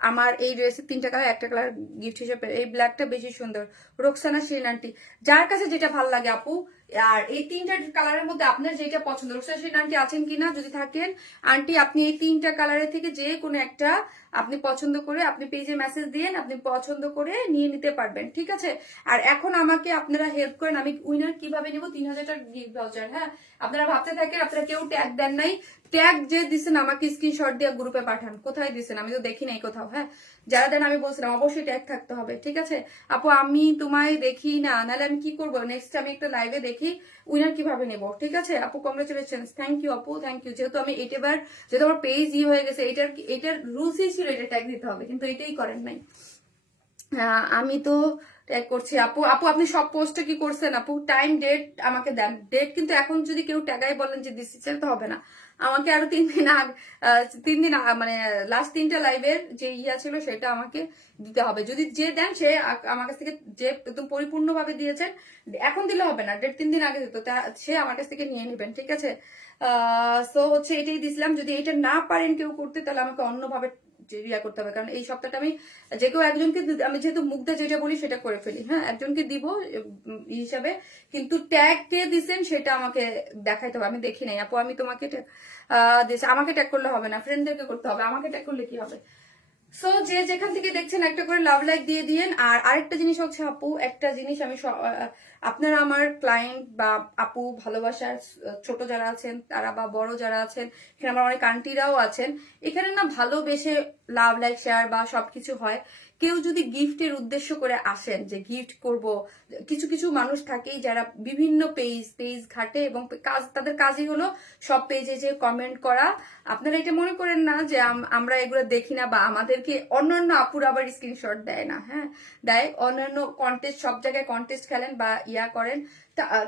আমার এই ড্রেসের 3টা কালার, একটা কালার গিফট হিসেবে, এই ব্ল্যাকটা বেশি সুন্দর। রোকসানা শিরিন আন্টি, যার কাছে যেটা ভালো লাগে আপু, আর এই 3টা কালারের মধ্যে আপনার যেটা পছন্দ। রোকসানা শিরিন আন্টি আছেন কিনা, যদি থাকেন আন্টি আপনি এই 3টা কালারের থেকে যে কোনো একটা আপনি পছন্দ করে আপনি পেজে মেসেজ দিয়েন, আপনি পছন্দ করে নিয়ে নিতে পারবেন, ঠিক আছে। আর এখন আমাকে আপনারা হেল্প করেন, আমি উইনার কিভাবে নিব, 3000 টাকা গিফট ভাউচার। হ্যাঁ, আপনারা ভাবতে থাকেন আপনারা কেউ ট্যাগ দেন নাই, ট্যাগ যে দিচ্ছেন আমাকে স্ক্রিনশট দিয়ে গ্রুপে পাঠান। কোথায় দিচ্ছেন আমি তো দেখি নাই কোথাও। হ্যাঁ, যারা দেন আমি বলছিলাম অবশ্যই ট্যাগ থাকতে হবে, ঠিক আছে আপু। আমি তোমায় দেখি না, নাহলে আমি কি করবো, নেক্সট আমি একটা লাইভে দেখি উইনার কিভাবে নেব, ঠিক আছে আপু। কংগ্রেচুলেশন, থ্যাংক ইউ আপু, থ্যাংক ইউ। যেহেতু আমি এটাবার, যেহেতু আমার পেজ হয়ে গেছে, এটার রুলসই ছিল এটা ট্যাগ দিতে হবে, কিন্তু এটাই করেন নাই। আমি তো ট্যাগ করছি আপু। আপু আপনি সব পোস্টে কি করছেন আপু? টাইম ডেট আমাকে দেন, ডেট কিন্তু এখন যদি কেউ ট্যাগাই বলেন যে দিচ্ছি, তো হবে না। আমাকে আরো 3 দিন আগে, 3 দিন মানে লাস্ট 3টা লাইভের যে ইয়া ছিল সেটা আমাকে দিতে হবে। যদি যে দেন সে আমার কাছ থেকে যে একদম পরিপূর্ণভাবে দিয়েছেন, এখন দিলে হবে না, ডেট 3 দিন আগে দিত, সে আমার কাছ থেকে নিয়ে নেবেন, ঠিক আছে। সো হচ্ছে এটাই দিছিলাম। যদি এটা না পারেন কেউ করতে, তাহলে আমাকে অন্যভাবে ইয়া করতে হবে, কারণ এই সপ্তাহটা আমি যে কেউ একজনকে, আমি যেহেতু মুগ্ধা যেটা বলি সেটা করে ফেলি। হ্যাঁ, একজনকে দিব হিসাবে, কিন্তু ট্যাগ কে দিচ্ছেন সেটা আমাকে দেখাইতে হবে। আমি দেখি নাই আপু, আমি তোমাকে আমাকে ট্যাগ করলে হবে না, ফ্রেন্ডদেরকে করতে হবে, আমাকে ট্যাগ করলে কি হবে। সো যে যেখান থেকে দেখছেন একটা করে লাভ লাইক দিয়ে দিয়েন। আর আরেকটা জিনিস হচ্ছে আপু, একটা জিনিস আমি আপনারা আমার ক্লায়েন্ট বা আপু ভালোবাসার ছোট যারা আছেন তারা বা বড় যারা আছেন, এখানে আমার অনেক আন্টিরাও আছেন, এখানে না ভালোবেসে লাভ লাইক শেয়ার বা সবকিছু হয়। কেউ যদি গিফটের উদ্দেশ্য করে আসেন যে গিফট করব, কিছু কিছু মানুষ থাকেই যারা বিভিন্ন পেজ ঘাটে এবং তাদের কাজই হলো সব পেজে যে কমেন্ট করা। আপনারা এটা মনে করেন না যে আমরা এগুলো দেখি না, বা আমাদেরকে অন্যান্য আপুরা আবার স্ক্রিনশট দেয় না। হ্যাঁ, দেয়, অন্যান্য কন্টেস্ট, সব জায়গায় কন্টেস্ট খেলেন বা ইয়া করেন,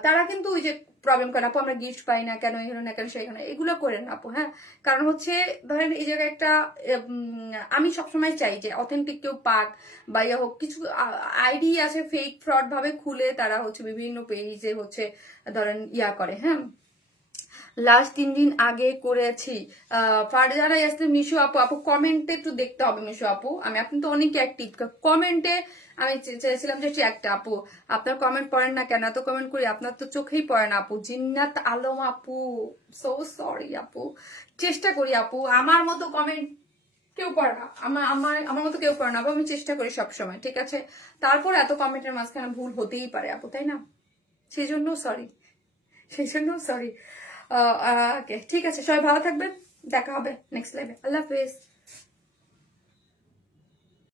তারা কিন্তু ওই যে প্রবলেম করেন, আপু আমরা গিফট পাই না কেন, এই হলো না কেন, সেই হলো না, এগুলো করেন না আপু। হ্যাঁ, কারণ হচ্ছে ধরেন এই জায়গায় একটা আমি সবসময় চাই যে অথেন্টিক কেউ পাক বা ইয়া হোক। কিছু আইডি আছে ফেক ফ্রড ভাবে খুলে তারা হচ্ছে বিভিন্ন পেজে হচ্ছে ধরেন ইয়া করে। হ্যাঁ, লাস্ট 3 দিন আগে করেছি। ফারজানা ইয়াসমিন, মিশু আপু, আপু কমেন্টে একটু দেখতে হবে মিশু আপু, আপনি তো অনেক অ্যাক্টিভ কমেন্টে। আমি চেয়েছিলাম যে একটা আপু আপনার কমেন্ট পড়েন না কেন, এত কমেন্ট করি আপনার তো চোখেই পড়ে না আপু। জিন্নাত আলম আপু, সো সরি আপু, চেষ্টা করি আপু, আমার মতো কমেন্ট কেউ করে না, আমার মতো কেউ করে না আপু, আমি চেষ্টা করি সবসময়, ঠিক আছে। তারপর এত কমেন্টের মাঝখানে ভুল হতেই পারে আপু, তাই না? সেই জন্য সরি, সেই জন্য সরি। ওকে, ঠিক আছে, সবাই ভালো থাকবেন, দেখা হবে নেক্সট লাইভে, আল্লাহ হাফেজ।